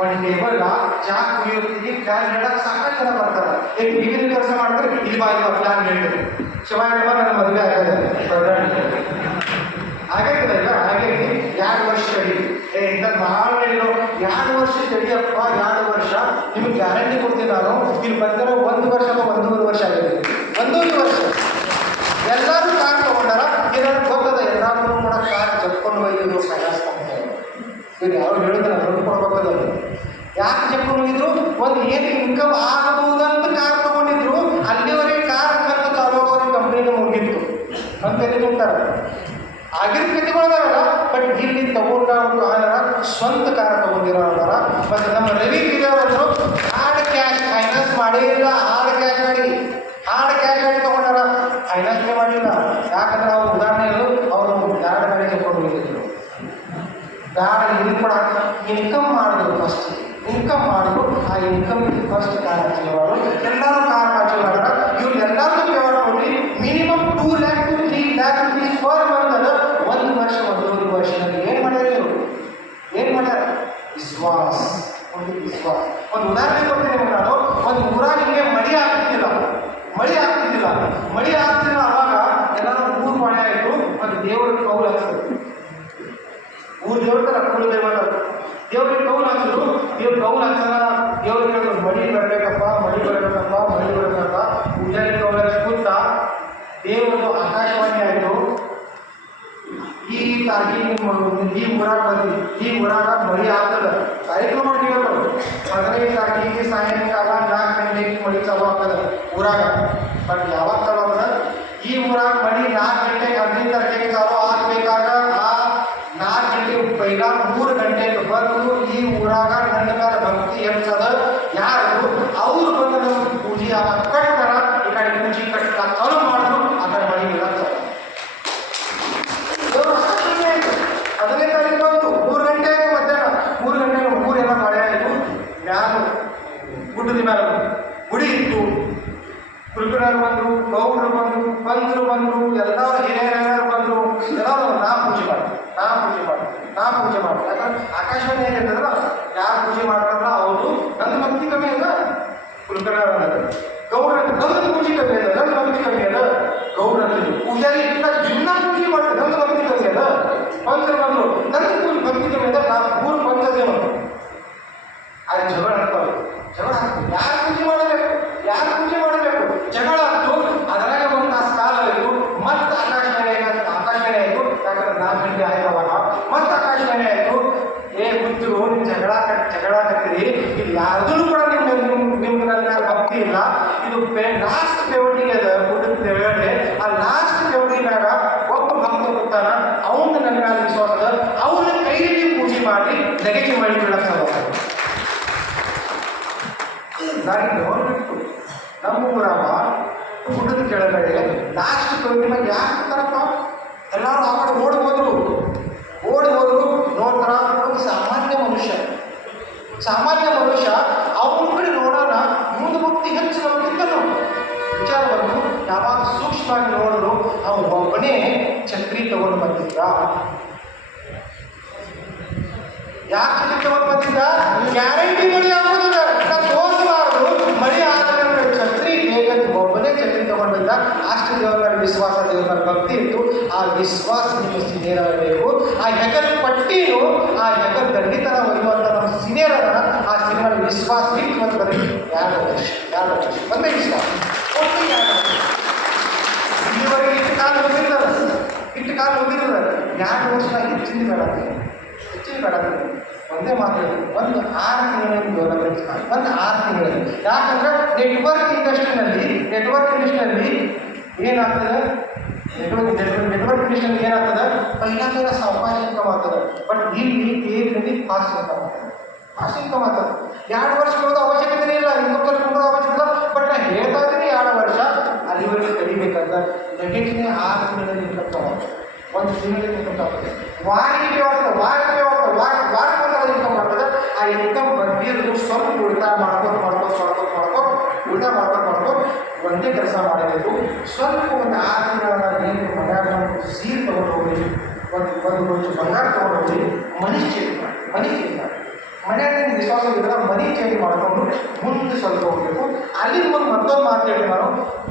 ಒಂದು ಟೇಬಲ್ನ ಚಾ ಕುಡಿಯೋತ್ತಿಗೆ ಕ್ಯಾರಿ ಹೇಳಕ್ಕೆ ಸಾಕಷ್ಟು ಜನ ಬರ್ತಾರೆ. ಈಗಿನ ಕೆಲಸ ಮಾಡಿದ್ರೆ ಇಲ್ಲಿ ಬಾಯಿ ಪ್ಲಾನ್ ಹೇಳ್ತಾರೆ, ಶಿವಾಯ ನನ್ನ ಮದುವೆ ಆಗದೆ ಹಾಗಾಗಿದೆ ಈಗ. ಹಾಗಾಗಿ 2 ವರ್ಷ ಸ್ಟಡಿ ಇಂಥ ಭಾಳ ಹೇಳಿರೋ 2 ವರ್ಷ ಸ್ಟಡಿಯಪ್ಪ. 2 ವರ್ಷ ನಿಮ್ಗೆ ಗ್ಯಾರಂಟಿ ಕೊಡ್ತೀನಿ ನಾನು. ಇಲ್ಲಿ ಬಂದಿರೋ 1 ವರ್ಷ ಅಥವಾ 1.5 ವರ್ಷ ಆಗಿದೆ. 1.5 ವರ್ಷ ಎಲ್ಲರೂ ಕಾರ್ ತಗೊಂಡಾರ. ಏನಾದ್ರು ಗೊತ್ತದ, ಎಲ್ಲರೂ ಕೂಡ ಕಾರ್ ಜಪ್ಕೊಂಡು ಒಯ್ದಿದ್ರು, ಫೈನಾನ್ಸ್ ಮಾಡ್ತಾರೆ. ಈಗ ಅವ್ರು ಹೇಳಿದ್ರೆ ದುಡ್ಡು ಕೊಡ್ಬೇಕದ. ಯಾಕೆ ಜಪ್ಕೊಂಡು ಹೋಗಿದ್ರು? ಒಂದು ಏನು ಇನ್ಕಮ್ ಆಗಬಹುದಂತ ಕಾರ್ ತಗೊಂಡಿದ್ರು. ಅಲ್ಲಿವರೆಗೆ ಕಾರ್ ಖರ್ಚು ತಾಲೂಕವ್ರಿಗೆ ಕಂಪ್ನಿಗೆ ಮುಗಿತ್ತು ಅಂತ ಹೇಳ್ತಾರೆ. ಆಗಿನ ಕತೆಗಳದಾವಲ್ಲ. ಬಟ್ ಇಲ್ಲಿ ತಗೊಂಡವ್ರು ಸ್ವಂತ ಕಾರ್ ತಗೊಂಡಿರೋರ. ಮತ್ತು ನಮ್ಮ ರವಿ ಕಿರಿಯವರು ಹಾರ್ಡ್ ಕ್ಯಾಶ್ ಫೈನಾನ್ಸ್ ಮಾಡೇ ಇಲ್ಲ. ಹಾರ್ಡ್ ಕ್ಯಾಶ್ ಗಾಡಿ ತಗೊಂಡಾರ, ಫೈನಾನ್ಸ್ನೇ ಮಾಡಿಲ್ಲ. ಯಾಕಂದ್ರೆ ಅವ್ರ ಉದಾಹರಣೆಗಳು ಅವರು 2 ಗಾಡಿ ತಗೊಂಡು ಹೋಗಿದ್ರು. ಗಾಡಿ ಇದು ಕೂಡ ಇನ್ಕಮ್ ಮಾಡಿದ್ರು. ಫಸ್ಟ್ ಇನ್ಕಮ್ ಮಾಡಿದ್ರು. ಆ ಇನ್ಕಮ್ ಫಸ್ಟ್ ಕಾರ್ ಹಚ್ಚಿದವರು ಎಲ್ಲರೂ ಕಾರ್ ಹಚ್ಚಿದಾರ. ಇವ್ರು ಎಲ್ಲರೂ ಪೇವರ್ ಕೊಡಿ. Minimum 2 lakh to 3 lakh rupees per month ಅದ. 1 ವರ್ಷ 1.5 ವರ್ಷದಲ್ಲಿ ಏನು ಮಾಡ್ಯಾರ ಇವರು? ಏನು ಮಾಡ್ಯಾರ? ವಿಶ್ವಾಸ. ಒಂದು ಉದಾಹರಣೆ ಕೊಡ್ತೀನಿ ನಿಮ್ಗೆ ನಾನು. ಒಂದು ಊರಾಗ ಹಿಂಗೆ ಮಳಿ ಆಗ್ತಿದ್ದಿಲ್ಲ. ಅವಾಗ ಎಲ್ಲರೂ ಊರು ಮಳೆ ಆಯಿತು. ಮತ್ತು ದೇವ್ರಿಗೆ ಕೌಲು ಹಾಕ್ತದೆ. ಊರು ದೇವ್ರ ಕುಲ ದೇವರ ದೇವ್ರಿಗೆ ಕೌಲು ಹಾಕಿದ್ರು. ಕೌಲು ಹಾಕ್ತಾರ. ದೇವ್ರಿಗೆ ಹೇಳಿದ್ರು ಮಳಿ ಬರಬೇಕಪ್ಪ. ಪೂಜಾರಿ ಕೌಲ ಕೂತ ದೇವರು ಆಕಾಶವಾಣಿ ಆಯಿತು. ಈ ತಾರೀಕಿಗೆ ಈ ಊರಾಗ ಬಂದು ಈ ಊರಾಗ ಮಳಿ ಆಗ್ತದೆ. ಕಾರ್ಯಕ್ರಮ ಮಾಡಿದ್ರು. 15 ತಾರೀಕಿಗೆ ಸಾಯಂಕಾಲ 4 ಗಂಟೆಗೆ ಮಳಿ ಚಾಲು ಆಗ್ತದೆ ಊರಾಗ. ಬಟ್ ಯಾವಾಗ ಚಾಲು ಆಗ್ತದೆ? ಈ ಊರಾಗ ಮಳಿ 4 ಗಂಟೆಗೆ 15 ತಾರೀಕಿಗೆ ಚಾಲು ಆಗಬೇಕಾಗ ಆ 4 ಗಂಟೆಗೆ ಪೈಲ 3 ಗಂಟೆಗೆ ಬಂದು ಯಾಕಂದ್ರೆ ಆಕಾಶವಾಣಿ ಏನಿರ್ತದಲ್ಲ ಯಾರು ಪೂಜೆ ಮಾಡ್ತಾರಲ್ಲ ಅವರು ನನ್ನ ಭಕ್ತಿ ಕಮ್ಮಿ ಅಲ್ಲ ಕುಲಕರ್ಣ ಗೌರ ನನ್ನ ಪೂಜೆ ಕಮ್ಮಿ ಅದ ನನ್ನ ಭಕ್ತಿ ಕಮ್ಮಿ ಅದ ಗೌರ ಪೂಜಾರಿ ದಿನ ಪೂಜೆ ಮಾಡ್ತಾರೆ ನನ್ನ ಭಕ್ತಿ ಕಮ್ಮಿ ಅದ ಪಂಚರು ಬಂದರು ನನ್ನ ಭಕ್ತಿ ಕಮ್ಮಿ ಅದ ನಾನು 3 ಪಂಚದೇವ ಅದು ಜಗಳ ಆಗ್ತಾವೆ ಜಗಳ ಆಗ್ತದೆ ಯಾರು ಪೂಜೆ ಮಾಡಬೇಕು ಯಾರು ಪೂಜೆ ಮಾಡಬೇಕು ಜಗಳ ಆಗ್ತು ಅದರಾಗ ಒಂದು ತಾಸು ಕಾಲ ಆಯಿತು ಮತ್ತೆ ಆಕಾಶವಾಣಿ ಆಯಿತು ಯಾಕಂದ್ರೆ 4 ಗಂಟೆ ಆಯ್ತವಾಗ ಮತ್ತೆ ಆಕಾಶವಾಣಿ ಆಯಿತು ಏ ಮುಚ್ಚು ನೀವು ಜಗಳ ಕತ್ತೀರಿ ಇಲ್ಲಿ ಯಾರ್ದೂ ಕೂಡ ನಿಮ್ಗೆ ನನ್ನ ಭಕ್ತಿ ಇಲ್ಲ ಇದು ಲಾಸ್ಟ್ ಪೇವಟಿಗೆ ಅದ ಊಟದ ಪೇವಟೆ ಆ ಲಾಸ್ಟ್ ಪೇವಟಿನಾಗ ಒಬ್ಬ ಭಕ್ತ ಬರ್ತಾನ ಅವನು ನನ್ನ ಮೇಲೆ ವಿಶ್ವಾಸ ಅದ ಅವನ ಕೈಯಲ್ಲಿ ಪೂಜೆ ಮಾಡಿ ನೆಗೆಟಿವ್ ಮಾಡಿ ಬೆಳಗ್ತಾವ ನಾನು ಗೌರ್ಮೆಂಟ್ ನಮ್ಮ ಊರಾಗ ಊಟದ ಕೆಳಗಡೆ ಲಾಸ್ಟ್ ಪೇವಟಿನ ಯಾಕೆ ತರಪ್ಪ ಎಲ್ಲರೂ ಆ ಕಡೆ ಓಡಿ ಹೋದ್ರು ನೋಡ್ತಾರ ಒಂದು ಸಾಮಾನ್ಯ ಮನುಷ್ಯ ಅವನ ಕಡೆ ನೋಡೋಣ ಮುಂದೆ ಭಕ್ತಿ ಹೆಚ್ಚು ನಮಗಿಂತ ನಾವು ವಿಚಾರ ಬಂದು ಯಾವಾಗ ಸೂಕ್ಷ್ಮವಾಗಿ ನೋಡಿದ್ರು ಅವನು ಒಬ್ಬನೇ ಛತ್ರಿ ತಗೊಂಡು ಬಂದಿದ್ದ ಯಾಕೆ ಛತ್ರಿ ತಗೊಂಡು ಬಂದಿದ್ದ ಗ್ಯಾರಂಟಿ ಮಳೆ ಆಗೋದಿಲ್ಲ ತೋರಿಸಬಾರದು ಮಳೆ ಆದ ಛತ್ರಿ ಬೇಗ ಒಬ್ಬನೇ ಛತ್ರಿ ತಗೊಂಡು ಬಂದ ಅಷ್ಟು ದೇವರ ವಿಶ್ವಾಸ ದೇವರ ಭಕ್ತಿ ಇತ್ತು ಆ ವಿಶ್ವಾಸ ನಿಮ್ಮ ಸಿನಿಯರಬೇಕು ಆ ಹೆಗಲ್ ಪಟ್ಟಿಯು ಆ ಹೆಗಲ್ ದಂಡಿತನ ಒಯ್ಯುವಂಥ ನಮ್ಮ ಸಿನಿಯರನ್ನ ಆ ಸಿನಿಮಾ ವಿಶ್ವಾಸ ಇಟ್ಟು ಮತ್ತು ಬರೀ 2 ವರ್ಷ ಒಂದೇ ವಿಶ್ವಾಸ ಇಲ್ಲಿವರೆಗೆ ಇಷ್ಟು ಕಾಲ ಹೋಗಿರ್ತಾರೆ 2 ವರ್ಷ ಹೆಚ್ಚಿನ ಬೇಡ ಒಂದೇ ಮಾತು ಒಂದು 6 ತಿಂಗಳಿಂದ ಡೆವಲಪ್ಮೆಂಟ್ ಒಂದು 6 ತಿಂಗಳಲ್ಲಿ ಯಾಕಂದ್ರೆ ನೆಟ್ವರ್ಕ್ ಇಂಡಸ್ಟ್ರಿನಲ್ಲಿ ಏನಾಗ್ತದೆ ನೆಟ್ವರ್ಕ್ ಇಂಡಸ್ಟ್ರಿಯಲ್ಲಿ ಏನಾಗ್ತದೆ ಪೈಲಾಗೆಲ್ಲ ಸಾವಕಾಶ ಇನ್ಕಮ್ ಆಗ್ತದೆ ಬಟ್ ಇಲ್ಲಿ ಏನಲ್ಲಿ ಫಾಸ್ಟ್ ಇನ್ಕಮ್ ಆಗ್ತದೆ 2 ವರ್ಷ ಕೊಡೋದು ಅವಶ್ಯಕತೆ ಇಲ್ಲ ಇನ್ಕಮ್ ಕೊಡೋದು ಅವಶ್ಯಕತೆ ಇಲ್ಲ ಬಟ್ ನಾನು ಹೇಳ್ತಾ ಇದ್ದೀನಿ 2 ವರ್ಷ ಅಲ್ಲಿವರೆಗೆ ಕಲಿಬೇಕಂತ ನೆಗೆಟಿವ್ನೇ 6 ತಿಂಗಳಲ್ಲಿ ಇನ್ಕಮ್ ತಗೋದು 1 ತಿಂಗಳಲ್ಲಿ ಇನ್ಕಮ್ ತಗೋದು ವಾರಕ್ಕೆ ಇನ್ಕಮ್ ಮಾಡ್ತದೆ ಆ ಇನ್ಕಮ್ ಬಂದಿರೋದು ಸ್ವಲ್ಪ ಉಳಿತಾಯ ಮಾಡ್ಕೊಂಡು ಒಂದೇ ಕೆಲಸ ಮಾಡಬೇಕು ಸ್ವಲ್ಪ ಒಂದು 6 ತಿಂಗಳ ಏನು ಬಂಗಾರ ಸೀರೆ ತೊಗೊಂಡು ಹೋಗಿ ಒಂದು ಕೊಂಚ ಬಂಗಾರ ತೊಗೊಂಡು ಹೋಗಿ ಮನಿ ಚೇಂಜ್ ಮಾಡಿ ಮನೆಯಾಗ ವಿಶ್ವಾಸ ಇದ್ರೆ ಮನಿ ಚೇಂಜ್ ಮಾಡಿಕೊಂಡು ಮುಂದೆ ಸ್ವಲ್ಪ ಹೋಗಬೇಕು ಅಲ್ಲಿ ಮತ್ತೊಂದು ಮಾತಾಡಿ ನಾನು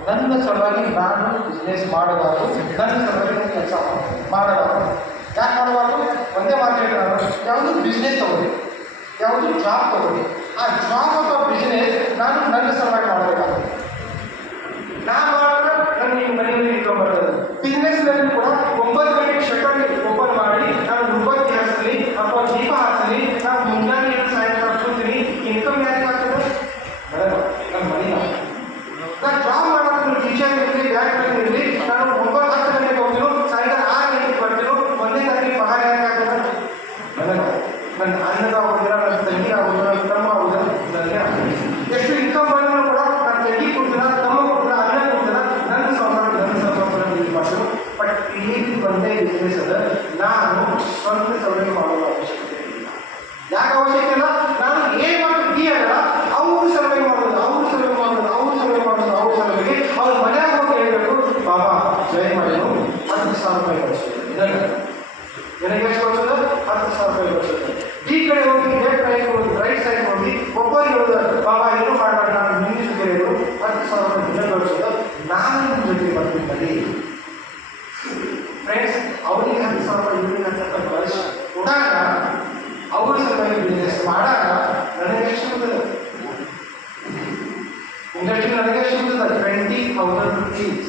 ನನ್ನ ಸಲುವಾಗಿ ನಾನು ಬಿಸ್ನೆಸ್ ಮಾಡಬಾರ್ದು ನನ್ನ ಸಲುವಾಗಿ ಕೆಲಸ ಮಾಡಬಾರ್ದು ಯಾಕೆ ಮಾಡಬಾರ್ದು ಒಂದೇ ಮಾತಾಡಿ ನಾನು ಯಾವುದು ಬಿಸ್ನೆಸ್ ತಗೊಳ್ಳಿ ಯಾವುದು ಜಾಬ್ ತಗೊಳ್ಳಿ ಆ ಜಾಬ್ ಅಥವಾ ಬಿಸ್ನೆಸ್ ನಾನು ನನ್ನ ಸಲುವಾಗಿ ಮಾಡಬೇಕಾಗುತ್ತೆ ನಾನು ಮಾಡಿದ್ರೆ ನನಗೆ ಈ ಮನೆಯಲ್ಲಿ ಇನ್ಕಮ್ ಬರ್ತದೆ ಬಿಸ್ನೆಸ್ನಲ್ಲಿ ಕೂಡ 9 ಗಂಟೆಗೆ ಶಟರ್ ಓಪನ್ ಮಾಡಿ ನಾನು ರುಬ್ಬತ್ತಿ ಹಾಕ್ತೀನಿ ಅಥವಾ ದೀಪ ಹಾಕ್ತೀನಿ ನಾನು ಮುಂಜಾನೆ ಸಾಯಂಕಾಲ ಕೂತೀನಿ ಇನ್ಕಮ್ ಯಾಕೆ ಆಗ್ತದೆ ನನ್ನ ಮನೆ ನಾನು ಜಾಬ್ ಮಾಡೋದು ಟೀಚರ್ ಇರಲಿ ಬ್ಯಾಂಕ್ ಇರಲಿ ನಾನು 9-10 ಗಂಟೆಗೆ ಹೋಗ್ತೀನಿ ಸಾಯಂಕಾಲ 6 ಗಂಟೆಗೆ ಬರ್ತೀನಿ 1ನೇ ತಾರೀಕಿಗೆ ಪಗಾರ ಯಾಕೆ ಆಗ್ತದೆ ನನ್ನ ಅನ್ನದ ಆಗೋದಿಲ್ಲ ನನ್ನ ತಂಗಿ ಆಗೋದಿಲ್ಲ ನನ್ನ ತಮ್ಮ ಆಗೋದಿಲ್ಲ ನನಗೆ ಆಗ್ತದೆ ಎಷ್ಟು ಇನ್ಕಮ್ ಬಂದರೂ ಕೂಡ ನನ್ನ ತಂಗಿ ಕೊಡ್ತಿಲ್ಲ ತಮ್ಮ ಕೊಡ್ತಿಲ್ಲ ಅನ್ನ ಕೊಡ್ತಿಲ್ಲ ನನ್ನ ಸಂಸಾರ ಯೂಸ್ ಮಾಡ್ತೀನಿ ಬಟ್ ಇಲ್ಲಿ ಒಂದೇ ಬಿಸ್ನೆಸ್ ಅದ ನಾನು ಸ್ವಂತ ಸೌಲಭ್ಯ ಮಾಡೋದು ಅವಶ್ಯಕತೆ ಇಲ್ಲ ಯಾಕೆ ಅವಶ್ಯಕತೆ ಇಲ್ಲ ನಾನು ಏನು ಮಾಡ್ತೀನಿ ಅಲ್ಲ ಅವ್ರ ಸಲುವಾಗಿ ಮಾಡೋದು ಅವ್ರ ಸಲುವಾಗಿ ಅವ್ರ ಮನ್ಯಾಗ ಹೋಗಿ ಹೇಳ್ಬೇಕು ಬಾಬಾ ಜೈ ಮಾಡಿದ್ರು 10,000 ರೂಪಾಯಿ ಕಳಿಸ್ತೀನಿ ನನಗೆ ಎಷ್ಟು ಬರ್ತದೆ 10,000 ರೂಪಾಯಿ ಬರ್ತದೆ ಈ ಕಡೆ ಹೋಗಿ ಲೆಫ್ಟ್ ಸೈಡ್ ಹೋಗಿ ರೈಟ್ ಸೈಡ್ ಹೋಗಿ ಒಬ್ಬರಿಗೆ ಹೇಳಿದ್ರು ಬಾಬಾ ಏನು ಮಾಡಬೇಡ ನಾನು ನಿನ್ನ ಜೊತೆ ಹೇಳಿದ್ರು 10,000 ರೂಪಾಯಿ ದಿನ ಕಳಿಸೋದು ನಾನು ನಿಮ್ಮ ಜೊತೆ ಬರ್ತೀನಿ ಫ್ರೆಂಡ್ಸ್ ಅವ್ರಿಗೆ 10,000 ರೂಪಾಯಿ ಇವರಿಗೆ 10,000 ಕಳಿಸಿ ಕೊಡಾಗ ಅವ್ರ ಸಲುವಾಗಿ ಬಿಸ್ನೆಸ್ ಮಾಡಾಗ ನನಗೆ ಎಷ್ಟು ಬರ್ತದೆ ಇಂಡಸ್ಟ್ರಿ ನನಗೆ ಎಷ್ಟು ಬರ್ತದೆ 20,000 rupees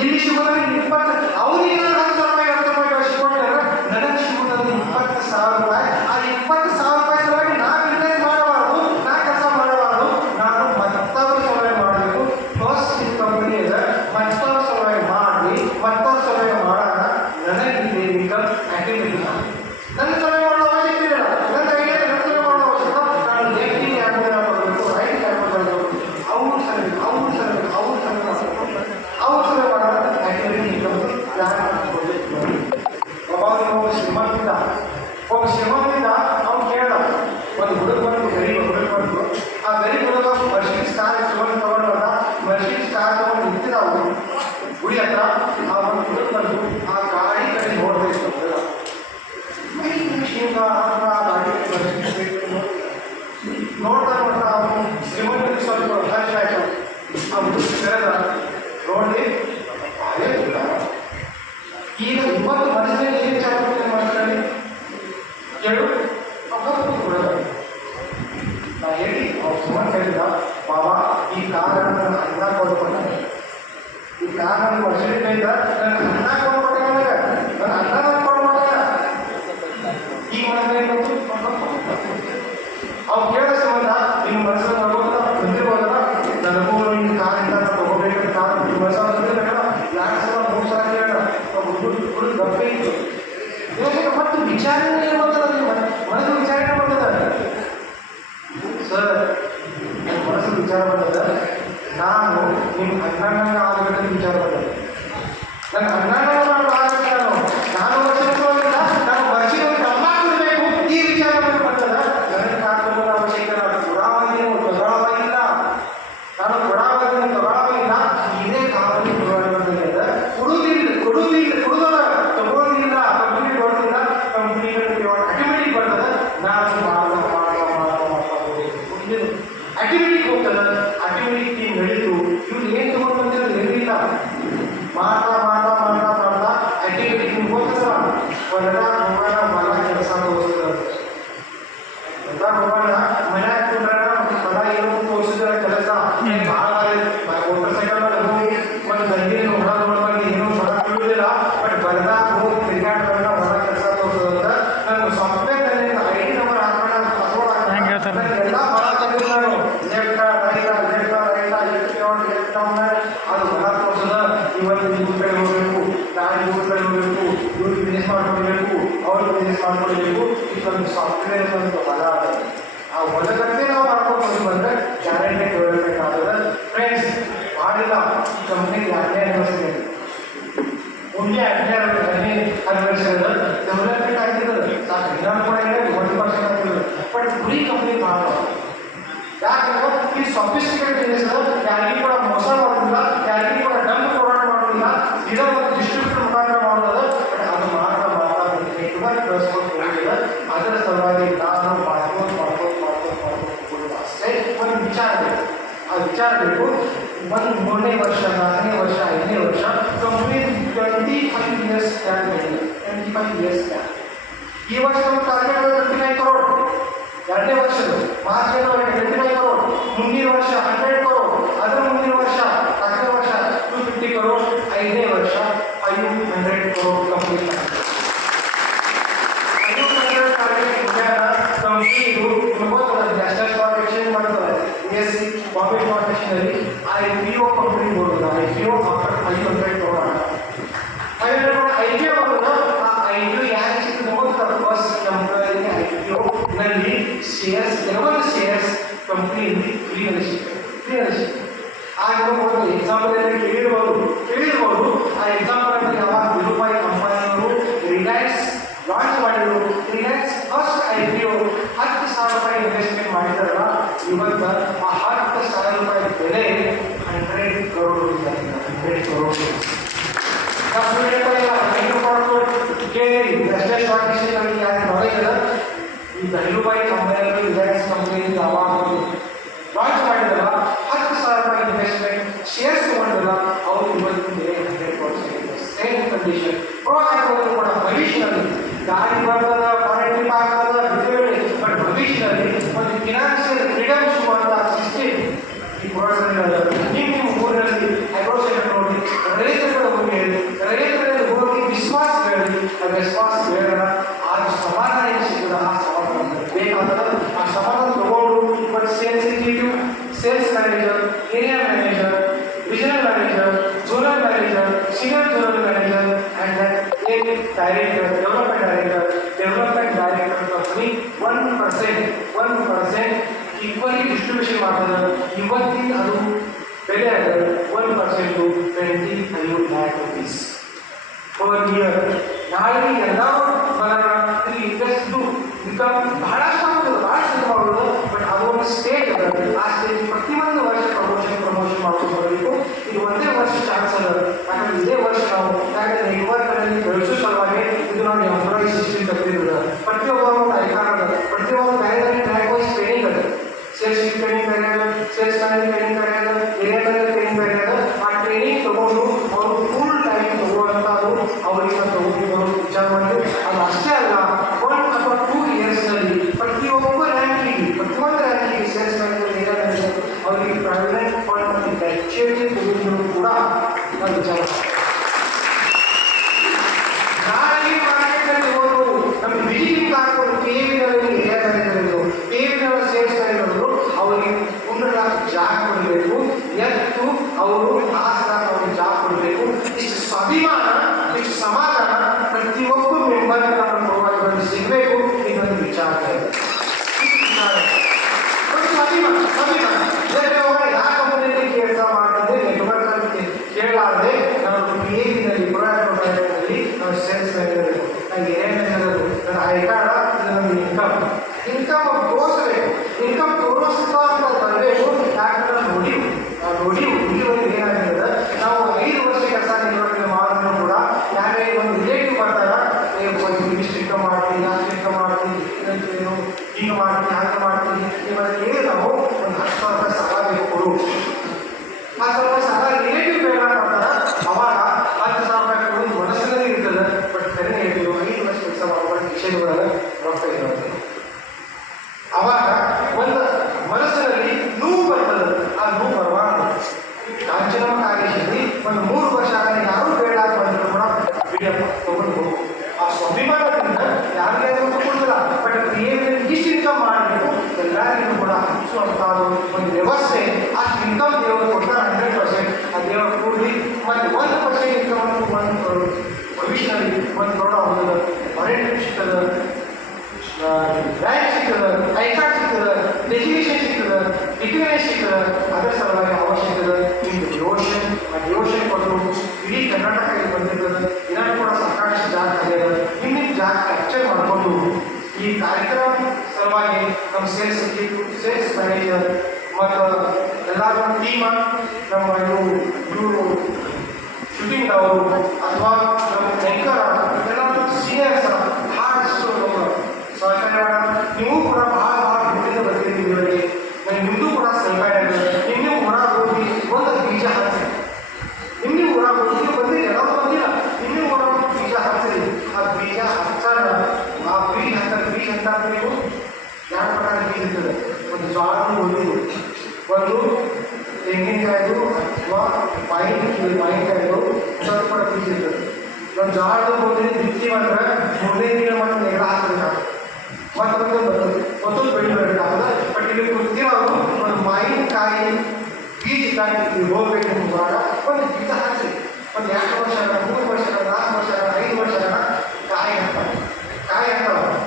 ಇಲ್ಲಿ ಸಿಗೋದ್ರೆ 20 ಅವರಿಗೆ 10,000 ರೂಪಾಯಿ ಕಳಿಸಿಕೊಟ್ಟಾಗ ನನಗೆ ಸಿಗೋದು 20,000 ರೂಪಾಯಿ ಆ 20,000 ರೂಪಾಯಿ ಸಲುವಾಗಿ ನಾ ಬಿಸ್ನೆಸ್ ಮಾಡಬಾರ್ದು ನಾ ಕೆಲಸ ಮಾಡಬಾರ್ದು ನಾನು ಮತ್ತೊಬ್ಬರ ಸಲುವಾಗಿ ಮಾಡಬೇಕು ಫಸ್ಟ್ ಕಂಪನಿ ಇದೆ ಮತ್ತೊಬ್ಬರ ಸಲುವಾಗಿ ಮಾಡಿ ಮತ್ತೊಬ್ಬರ ಸಲುವಾಗಿ ಮಾಡಾಗ ನನಗೆ ಇನ್ಕಮ್ ಆಕ್ಟಿವಿಟಿ ನನ್ನ ಸಲುವಾಗಿ ಮಾಡೋ ಅವಶ್ಯಕತೆ ಇಲ್ಲ ನನ್ನ ಐಡಿಯಾ ನನ್ನ ಸಲುವಾಗಿ ಮಾಡೋ ಅವಶ್ಯಕತೆ ನಾನು ಲೆಫ್ಟ್ ಯಾಕೆ ಬರಬೇಕು ರೈಟ್ ಯಾಕೆ ಬರಬೇಕು ಅವ್ರ ಸಲುವಾಗಿ ಮಾಡೋದು ಆಕ್ಟಿವಿಟಿ ಇನ್ಕಮ್ ಯಾರು ಒಬ್ಬ ಶ್ರೀಮಂತಿದ್ದ ಅವ್ನು ಕೇಳ ಒಂದು ಹುಡುಗ ಬಂದು ಗರೀಬ್ ಹುಡುಗ ಬಂದು ಆ ಗರೀಬ್ ಹುಡುಗ ಮರ್ಸಿಡೀಸ್ ಕಾರ್ ತಗೊಂಡು ಮರ್ಸಿಡೀಸ್ ಕಾರ್ ತಗೊಂಡು ನಿಂತಿದ್ದ ಅವರು ಗುಡಿ ಹತ್ರ ಆ ಒಂದು ಹುಡುಗ ಬಂದು ಆ ಗಾಡಿ ಕಡೆ ನೋಡಬೇಕು ವಿಚಾರಣೆ ಏನು ಬರ್ತದೆ ಮನಸ್ಸು ವಿಚಾರಣೆ ಬರ್ತದೆ ಸರ್. ಮನಸ್ಸು ವಿಚಾರ ಬರ್ತದೆ, ನಾನು ನಿಮ್ಮ ಹನ್ನೆರಡನೇ ಆಗಬೇಕಂತ ವಿಚಾರ ಬರ್ತದೆ. ನನ್ನ ಹನ್ನೆರಡನೇ ಆಗಬೇಕು, ನಾನು ವರ್ಷಿಲ್ಲ, ನಾನು ವರ್ಷಿನ ತಮ್ಮ ಕೊಡಬೇಕು, ಈ ವಿಚಾರ ಬರ್ತದೆ. ನನಗೆ ಕಾಕಲು ಅವಶ್ಯಕತೆ ಕೊಡಾವಾಗಿಲ್ಲ, ತಗೊಳ್ಳವಾಗಿಲ್ಲ, ನಾನು ತಗೊಳ್ಳವಾಗಿಲ್ಲ. ಇದೇ ಕಾಲದಲ್ಲಿ ಕೊಡುವುದಿಲ್ಲ, ಕೊಡುವುದಲ್ಲ, ತಗೊಳ್ಳೋದಿಲ್ಲ. ಕಂಪ್ನಿ ಕೊಡೋದಿಲ್ಲ, ಕಂಪ್ನಿ ಆಟೋಮೆಟಿಕ್ ಬರ್ತದೆ. ನಾನು ಆಟೋಮೆಟಿಕ್ ಹೋಗ್ತದೆ. ಆಟೋಮೆಟಿಕ್ ನೀವು ನಡೀತು. ಇವ್ರು ಏನು ತಗೊಂಡು ಬಂದಿರೋದು ಏನಿಲ್ಲ, ಮಾಡ್ತಾ ಆಟೋಮೆಟಿಕ್ ನೀವು ಹೋಗ್ತದ. ಹೋಗೋಣ ಮನ ಕೆಲಸ ತೋರಿಸ್ತದೆ, ಹೋಗೋಣ ಮನ್ಯಾಗ ಕುಂಡ್ರಾಗ ಹೊಲ ಏನೋ ತೋರಿಸಿದ್ರೆ ಕೆಲಸ ಮೋಟರ್ ಸೈಕಲ್ ಮೇಲೆ ಹೋಗಿ ಒಂದು ಗಂಜಿನ ಹೊಲ ನೋಡುವಾಗ ಏನೋ ಹೊಲ ತಿಳಿದಿಲ್ಲ, ಬಟ್ ಬರ್ದಾಗ ಹೋಗಿ ತಿರ್ಗಾಡ್ ಹೊಲ ಕೆಲಸ ತೋರಿಸೋದಂತ ನಾನು ಸಾಫ್ಟ್ವೇರ್ ಐಡಿ ನಂಬರ್ ಹಾಕೋಣ ಎಲ್ಲ ಹೊಲ ತೆಗೆದು ನಾನು ಲೆಫ್ಟ್ ಅದು ಹೊಲ ತೋರಿಸೋದ. ಇವತ್ತು ಇವ್ರ ಕಡೆ ಹೋಗಬೇಕು, ನಾಳೆ ಇವ್ರ ಕಡೆ ಹೋಗಬೇಕು, ಇವ್ರು ಬಿಸ್ನೆಸ್ ಮಾಡ್ಕೊಳ್ಬೇಕು, ಅವ್ರು ಬಿಸ್ನೆಸ್ ಮಾಡ್ಕೊಳ್ಬೇಕು. ಇದೊಂದು ಸಾಫ್ಟ್ವೇರ್ ಒಂದು ಹೊಲ ಅದ. ಆ ಹೊಲದಕ್ಕೆ ನಾವು ಮಾಡ್ಕೊಂಡು ಬಂದರೆ ಗ್ಯಾರಂಟಿ ಕೇಳಬೇಕಾದ್ರೆ ಫ್ರೆಂಡ್ಸ್ ಮಾಡಿಲ್ಲ. ಈ ಕಂಪ್ನಿಗೆ ಯಾಕೆ ಅನಿವರ್ಸರಿ ಮುಂದೆ ಅನಿವರ್ಸರಿ ಡೆವಲಪ್ಮೆಂಟ್ ಆಗಿರ್ತದೆ ಸಾಕು. ಇನ್ನೊಂದು ಕೂಡ ಇದೆ 20% ಆಗ್ತದೆ, ಬಟ್ ಗುರಿ ಕಂಪ್ನಿ ಮಾಡಲ್ಲ. ಯಾಕಂದ್ರೆ ಈ ಸೊಫಿಸ್ಟಿಕೇಟ್ ಬಿಸ್ನೆಸ್ ಯಾರಿಗೂ ಕೂಡ ಮೋಸ ಮಾಡೋದಿಲ್ಲ, ಯಾರಿಗೂ ಕೂಡ ಡಂಪ್ ಪ್ರೊವೈಡ್ ಮಾಡೋದಿಲ್ಲ, ಇದರ ಒಂದು ಡಿಸ್ಟ್ರಿಬ್ಯೂಟರ್ ಮುಖಾಂತರ ಮಾಡೋದು. ಬಟ್ ಅದು ಮಾಡ್ತಾ ಬೆಳೆಸ್ಕೊಂಡು ಹೋಗಿಲ್ಲ. ಅದರ ಸಲುವಾಗಿ ನಾನು ಮಾಡ್ಕೊಂಡು ಅಷ್ಟೇ ಒಂದು ವಿಚಾರ ಬೇಕು. ಆ ವಿಚಾರ ಬೇಕು. ಒಂದು 3ನೇ ವರ್ಷ, 4ನೇ ವರ್ಷ, 5ನೇ ವರ್ಷ ಕಂಪ್ನಿ 25 ಇಯರ್ಸ್ ಪ್ಲಾನ್ ಮಾಡಿದೆ. 25 ಇಯರ್ಸ್ ಪ್ಲಾನ್. ಈ ವರ್ಷ ನಮ್ಮ ಟಾರ್ಗೆಟ್ 29 crore. 2ನೇ ವರ್ಷದ ಮಾರ್ಚ್ 25 crore. ಮುಂದಿನ ವರ್ಷ 100 crore. ಅದರ ಮುಂದಿನ ವರ್ಷ 4ನೇ ವರ್ಷ 250 crore. 5ನೇ ವರ್ಷ 500 crore ಕಂಪ್ಲೀಟ್ ಆಗಿದೆ. 500 ಟಾರ್ಗೆಟ್ ಕಂಪ್ನಿ ಇದು ನ್ಯಾಷನಲ್ ಸ್ಟಾಕ್ ಎಕ್ಸ್ಚೇಂಜ್ ಮಾಡ್ತಾರೆ. BSE ಬಾಂಬೆ ಸ್ಟಾಕ್ ಎಕ್ಸ್ಚೇಂಜಲ್ಲಿ IPO company board IPO after 500 crore. 500 crore IPO ಬರೋದು. ಆ IPO ಯಾಕೆ ಸಿಕ್ಕಿದೆ ಗೊತ್ತಾ? ಫಸ್ಟ್ ಕಂಪನಿ IPO ನಲ್ಲಿ ಶೇರ್ಸ್, ಕೆಲವೊಂದು ಶೇರ್ಸ್ ಕಂಪ್ನಿಯಲ್ಲಿ ಫ್ರೀನಲ್ಲಿ ಸಿಗ್ತದೆ. ಆಗ ಒಂದು ಎಕ್ಸಾಂಪಲ್ ಕೇಳಿರ್ಬೋದು. ಆ ಎಕ್ಸಾಂಪಲ್ ಅಂದರೆ ಯಾವಾಗ ಧೀರುಭಾಯಿ ಅಂಬಾನಿಯವರು ರಿಲಯನ್ಸ್ ಲಾಂಚ್ ಮಾಡಿದ್ರು. ರಿಲಯನ್ಸ್ ಫಸ್ಟ್ IPO 10,000 ರೂಪಾಯಿ ಇನ್ವೆಸ್ಟ್ಮೆಂಟ್ ಮಾಡಿದಾರಲ್ಲ, ಇವತ್ತು ಆ 10,000 ರೂಪಾಯಿ ಬೆಲೆ 100 crore ರೂಪಾಯಿ. 100 crore ಕೇಳಿ ನ್ಯಾಷನಲ್ ಸ್ಟಾಕ್ ಎಕ್ಸ್ಚೇಂಜ್ ಯಾರು ನಾಲೆಜ್ ಅದ. ಈ ಧೀರುಭಾಯಿ ಕಂಪನಿಯಲ್ಲಿ ರಿಲಯನ್ಸ್ ಕಂಪನಿಯಿಂದ ಯಾವಾಗ ಲಾಂಚ್ ಮಾಡಿದಲ್ಲ 10,000 ರೂಪಾಯಿ ಇನ್ವೆಸ್ಟ್ಮೆಂಟ್ ಶೇರ್ಸ್ ತಗೊಂಡಿಲ್ಲ, ಅವರು ಇವತ್ತಿನ ಬೆಲೆ 100% ಸೇಮ್ ಕಂಡೀಷನ್. ಪ್ರೋತ್ಸಾಹಗಳು ಕೂಡ ಭವಿಷ್ಯದಲ್ಲಿ ಗಾಡಿ ಬರ್ತದ, ಫಾರಿನ್ ಟ್ರಿಪ್ ಆಗ್ತದ, ಬಟ್ ಭವಿಷ್ಯದಲ್ಲಿ ಒಂದು ಫಿನಾನ್ಷಿಯಲ್ ಫ್ರೀಡಮ್ ಶುರುವಂತ ಸಿಸ್ಟಮ್ ಈ ಪ್ರೋತ್ಸಾಹ. ನಿಮ್ಮ ಊರಲ್ಲಿ ಅಗ್ರೋಸೆಂಟರ್ ನೋಡಿ, ರೈತರ ಹೋಗಿ ಹೇಳಿ, ರೈತರಲ್ಲಿ ಹೋಗಿ ವಿಶ್ವಾಸ ಹೇಳಿ, ಆ ವಿಶ್ವಾಸ ಬೇಡ. ಆಗ ಸಮಾಧಾನ ಏನು ಸಿಗೋದ, ಆ ಸಮಾಧಾನ ಬೇಕಾಗ್ತದೆ. ಆ ಸಮಾಧಾನ ತಗೊಂಡು but sales executive, sales manager, area manager, regional manager, zonal manager, senior zonal manager and director, development director company 1% equally distribution ಮಾಡ್ತದೆ. ಇವತ್ತಿನ ಅದು ಬೆಲೆ ಆಗ್ತದೆ 1% to 25 lakh rupees per year. ನಾಳೆ ಎಲ್ಲ ಇಲ್ಲಿ ಇಂಟ್ರೆಸ್ಟ್ ಇನ್ಕಮ್ ಬಹಳಷ್ಟು ಆಗ್ತದೆ, ಬಹಳಷ್ಟು ಮಾಡೋದು. ಬಟ್ ಅದು ಒಂದು ಸ್ಟೇಜ್ ಅದ. ಆ ಸ್ಟೇಜ್ ಪ್ರತಿಯೊಂದು ವರ್ಷ ಪ್ರಮೋಷನ್ ಮಾಡ್ಕೊಂಡು ಬರಬೇಕು. ಇದು ಒಂದೇ ವರ್ಷ ಚಾನ್ಸ್ ಅದ. ಯಾಕಂದ್ರೆ ಇದೇ ವರ್ಷ ನಾವು ಯಾಕಂದ್ರೆ ನೆಟ್ವರ್ಕ್ಗಳಲ್ಲಿ ಬೆಳೆಸೋ ಸಲುವಾಗಿ ಇದು ನಾವು ಎಂಪ್ಲಾಯಿ ಸಿಸ್ಟಮ್ ತಪ್ಪಿರೋದು. ಪ್ರತಿಯೊಬ್ಬರು ಐಕಾನ್ ಅದ, ಪ್ರತಿಯೊಬ್ಬರು ಬೇರೆ ಟ್ರ್ಯಾಕ್ ವೈಸ್ ಟ್ರೈನಿಂಗ್ ಅದ. ಸೇಲ್ಸ್ ಟ್ರೈನಿಂಗ್ ಬೇರೆ ಅದ, ಸೇಲ್ಸ್ ಮ್ಯಾನೇಜ್ ಟ್ರೈನಿಂಗ್ ಬೇರೆ ಅದ, ಏರಿಯಾ ಮ್ಯಾನೇಜ್ ಟ್ರೈನಿಂಗ್ ಬೇರೆ ಅದ. ಆ ಟ್ರೈನಿಂಗ್ ತಗೊಂಡು ಅವರು ಫುಲ್ ಟೈಮ್ ತಗೊಳ್ಳುವಂಥದ್ದು ಅವರಿಗೆ ತಗೊಂಡು ಬರೋದು ವಿಚಾರ ಮಾಡಿ. ಅದು ಅಷ್ಟೇ ಅಲ್ಲ, 1 ಅಥವಾ 2 ಇಯರ್ಸ್ನಲ್ಲಿ ಪ್ರತಿಯೊಂದು ರ್ಯಾಂಕಿಗೆ ಸೇಲ್ಸ್ ಮ್ಯಾನೇಜರ್, ಏರಿಯಾ ಮ್ಯಾನೇಜರ್ ಅವರಿಗೆ ಪ್ರಾವಿಡೆಂಟ್ ಫಂಡ್ ಮತ್ತು ಗ್ರ್ಯಾಚುಯಿಟಿ ಕೊಡುವುದು ಕೂಡ ನಾನು ವಿಚಾರ. ನಾಳೆ ಮಾರ್ಕೆಟ್ನಲ್ಲಿ ಹೋದರು ನಮಗೆ ವಿಜಿಟಿಂಗ್ ಹಾಕೊಂಡು PAV area manager, PAV sales manager ಅವರಿಗೆ 1 lakh ಜಾಗ ಕೊಡಬೇಕು. ಯಾವ ಕಂಪನಿಯಲ್ಲಿ ಕೆಲಸ ಮಾಡಿದ್ರೆ ನೆಟ್ವರ್ಕ್ ಅಂತ ಕೇಳಲಾರದೆ ನಾವು PAನಲ್ಲಿ ಪ್ರೊಡಕ್ಟ್ನಲ್ಲಿ ನಾವು ಸೇಲ್ಸ್ ಮ್ಯಾನೇಜರ್ ನನಗೆ ಏನೇನಾದರೂ ನನ್ನ ಐ ಕಾರ್ಡ್ ನಮಗೆ ಇನ್ಕಮ್ ತೋರಿಸಬೇಕು. ಇನ್ಕಮ್ ತೋರಿಸ್ತಾ ಅಂತ ಬರಬೇಕು. ಯಾಕಂದ್ರೆ ನೋಡಿ ಇಲ್ಲಿವರೆಗೆ ಏನಾಗಿರ್ತದೆ ನಾವು 5 ವರ್ಷ ಕೆಲಸ ನಿರ್ವಹಣೆ ಮಾಡಿದ್ರು ಕೂಡ ಯಾರೇ ಒಂದು ರಿಲೇಟಿವ್ ಬರ್ತಾರ ಇಷ್ಟು ಇನ್ಕಮ್ ಮಾಡ್ತೀನಿ ಅಷ್ಟು ಇನ್ಕಮ್ ಮಾಡ್ತೀನಿ ಏನು ಹಿಂಗೆ ಮಾಡ್ತೀನಿ ಹಾಗೆ ಮಾಡ್ತೀನಿ ಇವರಿಗೆ ನಾವು ಒಂದು 10,000 ರೂಪಾಯಿ ಸಾಲ ಬೇಕು ಕೊಡು. 10,000 ರೂಪಾಯಿ ಸಾಲ ರಿಲೇಟಿವ್ ಬೇಡ ಮಾಡ್ತಾರ. ಅವಾಗ 10,000 ರೂಪಾಯಿ ಕೊಡೋದು ಮನಸ್ಸಿನಲ್ಲಿ ಇರ್ತದೆ. ಬಟ್ ಕರೆ ಹೇಳ್ತೀವಿ 5 ವರ್ಷ ಕೆಲಸ ಮಾಡುವ ವಿಷಯಗಳೆಲ್ಲ ರೊಕ್ಕ ಇರುತ್ತೆ. ಅವಾಗ ಒಂದು ಮನಸ್ಸಿನಲ್ಲಿ ನೋವು ಬರ್ತದೆ. ಆ ನೋವು ಬರಬಾರ್ದು. ಕಾಂಚನಮ್ಮ ಕಾಗೇಶಲ್ಲಿ ಒಂದು 3 ವರ್ಷ ಆಗಿ ಯಾರು ಬೇಡ ಬಂದರೂ ಕೂಡ ಬಿಡಿಯಪ್ಪ ತಗೊಂಡು ಹೋಗು. ಆ ಸ್ವಾಭಿಮಾನದಿಂದ ಯಾರಿಗಾದ್ರೂ ಕೊಡ್ತಿಲ್ಲ. ಬಟ್ ಇಷ್ಟು ಇನ್ಕಮ್ ಮಾಡಬೇಕು ಎಲ್ಲರಿಗೂ ಕೂಡ ಹಂಚುವಂಥ ಒಂದು ವ್ಯವಸ್ಥೆ. ಅಷ್ಟು ಇನ್ಕಮ್ ದೇವರು ಕೊಡ್ತಾರೆ 100%. ಆ ದೇವರು ಕೂಡಲಿ ಮತ್ತು 1% ಇನ್ಕಮ್ ಒಂದು ಭವಿಷ್ಯದಲ್ಲಿ 1 crore ಹೋಗೋದು ವಾರಂಟಿ ಸಿಗ್ತದೆ, ಬ್ಯಾಂಕ್ ಸಿಗ್ತದೆ, ಐ ಕಾರ್ಡ್ ಸಿಗ್ತದೆ, ಡೆಸಿಗ್ನೇಷನ್ ಸಿಗ್ತದೆ, ಡಿಕ್ಲರೇಷನ್ ಸಿಗ್ತದೆ. ಅದರ ಸಲುವಾಗಿ ಅವಶ್ಯಕತೆ ನಿಮ್ಗೆ ಡಿವೋಷನ್ ಕೊಟ್ಟರು ಇಡೀ ಕರ್ನಾಟಕದಲ್ಲಿ ಬಂದಿರ್ತದೆ. ಇದನ್ನು ಕೂಡ ಸಾಕಷ್ಟು ಜಾಗ ಆಗ್ಯದ. ನಿಮ್ಮ ಜಾಗ ಕ್ಯಾಪ್ಚರ್ ಮಾಡಿಕೊಂಡು ಈ ಕಾರ್ಯಕ್ರಮ ಸಲುವಾಗಿ ನಮ್ಮ ಸೇಲ್ಸ್ ಮ್ಯಾನೇಜರ್ ಮತ್ತು ಎಲ್ಲರೂ ಟೀಮ ನಮ್ಮ ಇವರು ಶೂಟಿಂಗ್ ಅವರು ಅಥವಾ ನಮ್ಮ ಆ್ಯಂಕರ್ ಎಲ್ಲರೂ ಸೀನಿಯರ್ಸ್ ಭಾಳ ಸಹಕಾರ ನೀವು ಕೂಡ ಭಾಳ ಮುಂದಿನ ಬರ್ತಿದ್ದೀವಿ ಇವರಿಗೆ. ನಿಮ್ಮದು ಕೂಡ ಸಹಕಾರ ನಿನ್ನೆ ಊರಾಗ ಹೋಗಿ ಒಂದು ಬೀಜ ಹಾಕಿ ನಿನ್ನೆ ಊರಾಗ ಹೋಗಿ ಬಂದಿರಿ ಎಲ್ಲರೂ ಬಂದಿಲ್ಲ. ನಿನ್ನೆ ಊರಾಗ ಬೀಜ ಹಾಕ್ತೀರಿ. ಆ ಬೀಜ ಹಚ್ಚಾರ ಆ ಬೀಜ ಹಾಕ್ತಾರೆ. ಬೀಜ ಅಂತ ನೀವು ಯಾವ ಪ್ರಕಾರ ಬೀಜ ಇರ್ತದೆ. ಒಂದು ಜೋಳದ ಹೊಲಿದು, ಒಂದು ತೆಂಗಿನಕಾಯ್ದು ಅಥವಾ ಮಾವಿನಕಾಯ್ದು ಸ್ವಲ್ಪ ಬೀಜ ಇರ್ತದೆ. ಒಂದು ಜೋಳದ ಹೊಲಿದು ಬಿತ್ತೀವಂದ್ರೆ 3ನೇ ದಿನ ಮತ್ತು ನೆಗಳ ಹಾಕಬೇಕಾಗ್ತದೆ. ಮತ್ತೊಂದು ಬೆಳಿಬೇಕಾಗ್ತದೆ. ಬಟ್ ಇಲ್ಲಿ ಗೊತ್ತಿರೋರು ಒಂದು ಮಾವಿನಕಾಯಿ ಬೀಜ ಕಾಯಿ ಹೋಗ್ಬೇಕು ಅಂದಾಗ ಒಂದು ಬೀಜ ಹಾಕಿ ಒಂದು 2 ವರ್ಷ 3 ವರ್ಷ 4 ವರ್ಷ 5 ವರ್ಷ ಕಾಯಿ ಹಾಕ್ತಾರೆ.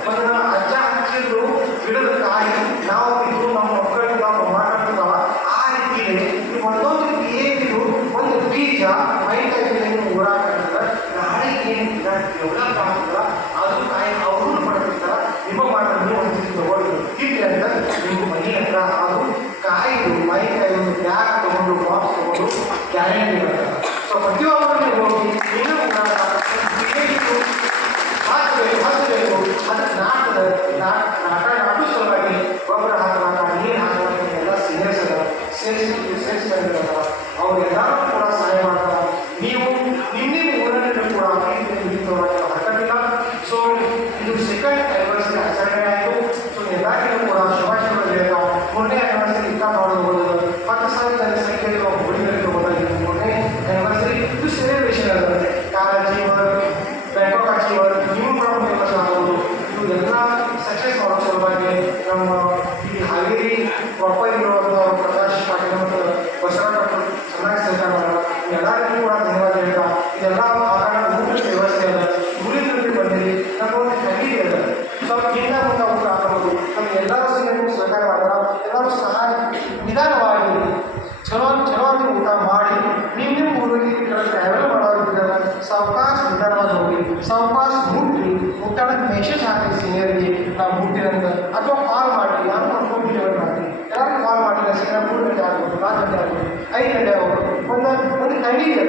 ಮತ್ತು ನಮ್ಮ ಅಜ್ಜ ಹಚ್ಚಿದ್ರು ಗಿಡದ ಕಾಯಿ ನಾವು ಬಿದ್ದು ನಮ್ಮ ಮಕ್ಕಳಿಗೆ ನಾವು ಮಾತಾಡ್ತಾವ. ಆ ರೀತಿಯಲ್ಲಿ ಒಂದೊಂದು ಏನಿದು ಒಂದು ಬೀಜ ಮಾವಿನಕಾಯಿ ಊರಾಗ್ತದೆ. ನಾಳೆಗೆ ಏನು ಡೆವಲಪ್ ಆಗ್ತದ ಅದು ಕಾಯಿ ಅವರು ಪಡ್ತಿರ್ತಾರ. ನಿಮ್ಮ ಮಾತ್ರ ಒಂದು ತಗೊಳ್ಳಿ ಇಲ್ಲಿ ಅಂತ ನಿಮ್ಮ ಮನೆ ಹತ್ರ ಅದು ಕಾಯಿದು ಮಾವಿನಕಾಯಿ ಒಂದು ಬ್ಯಾಗ್ ತಗೊಂಡು ಬಾಕ್ಸ್ ತಗೊಂಡು ಗ್ಯಾರಂಟಿ ಮಾಡ್ತಾರೆ. ಸೊ ಪ್ರತಿಯೊಬ್ಬರಿಗೆ ಹೋಗಿ ಏನೋ ಹಾಕಬೇಕು. ಅದಕ್ಕೆ ನಾಟು ಸಲುವಾಗಿ ಗೊಬ್ಬರ ಹಾಕಲಾಕ ನೀರು ಹಾಕಲಾಕ ಎಲ್ಲ ಸೀನಿಯರ್ಸ್ ಅದ, ಸೇಲ್ಸ್ ಮ್ಯಾನೇಜರ್ ಅದ, ಅವರೆಲ್ಲರೂ ಕೂಡ ಸಹಾಯ ಮಾಡ್ತಾರೆ. ನೀವು ನಿಮ್ಮ ಊರಲ್ಲಿ ಕೂಡ ಹಕ್ಕಟ್ಟಿಲ್ಲ. ಸೊ ಇದು ಸೆಕೆಂಡ್ ಆ್ಯನಿವರ್ಸರಿ ಆಚರಣೆ ಆಯಿತು. ಸೊ ಎಲ್ಲರಿಗೂ ಕೂಡ ಶುಭಾಶಯಗಳು ಹೇಳ್ತಾವೆ. 3ನೇ ಆ್ಯನಿವರ್ಸರಿ ಇಂಥ ಮಾಡೋದು 10,000 ಜನಸಂಖ್ಯೆಯಲ್ಲಿ ನಾವು ಹುಡುಗರಿಗೆ ಹೋದಾಗ 3ನೇ ಆ್ಯನಿವರ್ಸರಿ ಇದು ಸೆಲೆಬ್ರೇಷನ್ ಅದ. ಕಾರ್ ಅಚೀವರ್, ಬ್ಯಾಂಕಾಕ್ ಅಚೀವರ್ ನೀವು ಕೂಡ ಫೇಮಸ್ ಆಗೋದು. ಇದು ಎಲ್ಲ ಸಕ್ಸಸ್ ಮಾಡೋ ಸಲುವಾಗಿ ನಮ್ಮ ಈ ಹಾವೇರಿ ಪ್ರಾಪರ್ ಇರುವಂಥ ಪ್ರಕಾಶ್ ಪಾಟೀಲ್ ಮತ್ತು ಬಸವರಾಜ್ ಚೆನ್ನಾಗಿ ಸಹಕಾರ ಮಾಡೋಣ. ಎಲ್ಲರಿಗೂ ಕೂಡ ಧನ್ಯವಾದ ಹೇಳ್ತಾ ಇದೆಲ್ಲ ಆಕಾರದ ಊಟದ ವ್ಯವಸ್ಥೆ ಅದ. ಊರಿನಲ್ಲಿ ಬಂದಿರಿ ನಮ್ಮ ಒಂದು ಫ್ಯಾಮಿಲಿ ಅದ. ಸೊ ಹಿಂದೆ ಮುಂದೆ ಅವರು ಆಗಬಹುದು. ನಮ್ಗೆ ಎಲ್ಲರೂ ಸೇರಿ ಸಹಕಾರ ಮಾಡೋಣ. ಎಲ್ಲರೂ ಸಹ ನಿಧಾನವಾಗಿ ಚಲೋವಾಗಿ ಊಟ ಮಾಡಿ ನಿಮ್ಮ ಊರಿಗೆ ಟ್ರಾವೆಲ್ ಮಾಡೋದ್ರಿಂದ ಸಾವಕಾಶ ನಿಧಾನವಾಗಿ ಹೋಗಿ ಸಾವಕಾಶ ಮುಟ್ಟಿ ಊಟದ ಮೆಸೇಜ್ ಹಾಕಿ ಸೀನಿಯರಿಗೆ ನಾವು ಮುಟ್ಟಿರಂತ ಅಥವಾ ಕಾಲ್ ಮಾಡಿ ನಾನು ಮಾಡ್ಕೊಂಡು ಡೆವಲಪ್ ಮಾಡ್ತೀನಿ. ಎಲ್ಲರೂ ಕಾಲ್ ಮಾಡಿಲ್ಲ ಸೀನಿಯರ್ 3 ಗಂಟೆ ಆಗ್ಬೋದು, 4 ಗಂಟೆ ಆಗ್ಬೋದು, 5 ಗಂಟೆ ಆಗ್ಬೋದು. ಒಂದು ಫ್ಯಾಮಿಲಿ ಇದೆ.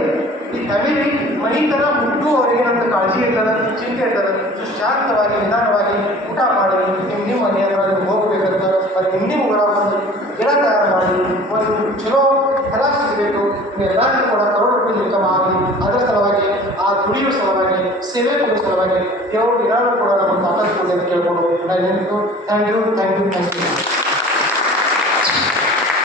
ಈ ಫ್ಯಾಮಿಲಿ ಮನೆ ಥರ ಮುಟ್ಟುವವರೆಗೆ ನಮ್ಮದು ಕಾಳಜಿ ಇರ್ತದೆ, ಚಿಂತೆ ಇರ್ತದೆ. ಸೊ ಶಾಂತವಾಗಿ ನಿಧಾನವಾಗಿ ಊಟ ಮಾಡಿ ನಿಮ್ಮ ಮನೆಯವ್ರಿಗೆ ಹೋಗ್ಬೇಕಂತ ಮತ್ತು ನಿಮ್ಮ ಊರಾಗ ಒಂದು ಗಿಡ ತಯಾರು ಮಾಡಿ ಒಂದು ಚಲೋ ಫಲ ಸಿಗಬೇಕು. ಎಲ್ಲರಿಗೂ ಕೂಡ ಕರೋಡು ಇನ್ಕಮ್ ಆಗಲಿ. ಅದರ ಸಲುವಾಗಿ ಆ ದುಡಿಯುವ ಸಲುವಾಗಿ ಸೇವೆ ಕೊಡೋ ಸಲುವಾಗಿ ದೇವರು ಎಲ್ಲರೂ ಕೂಡ ನಮ್ಮ ತಾಕತ್ತು ಕೊಡಿ ಅಂತ ಕೇಳ್ಕೊಂಡು ನಾನು ಥ್ಯಾಂಕ್ ಯು.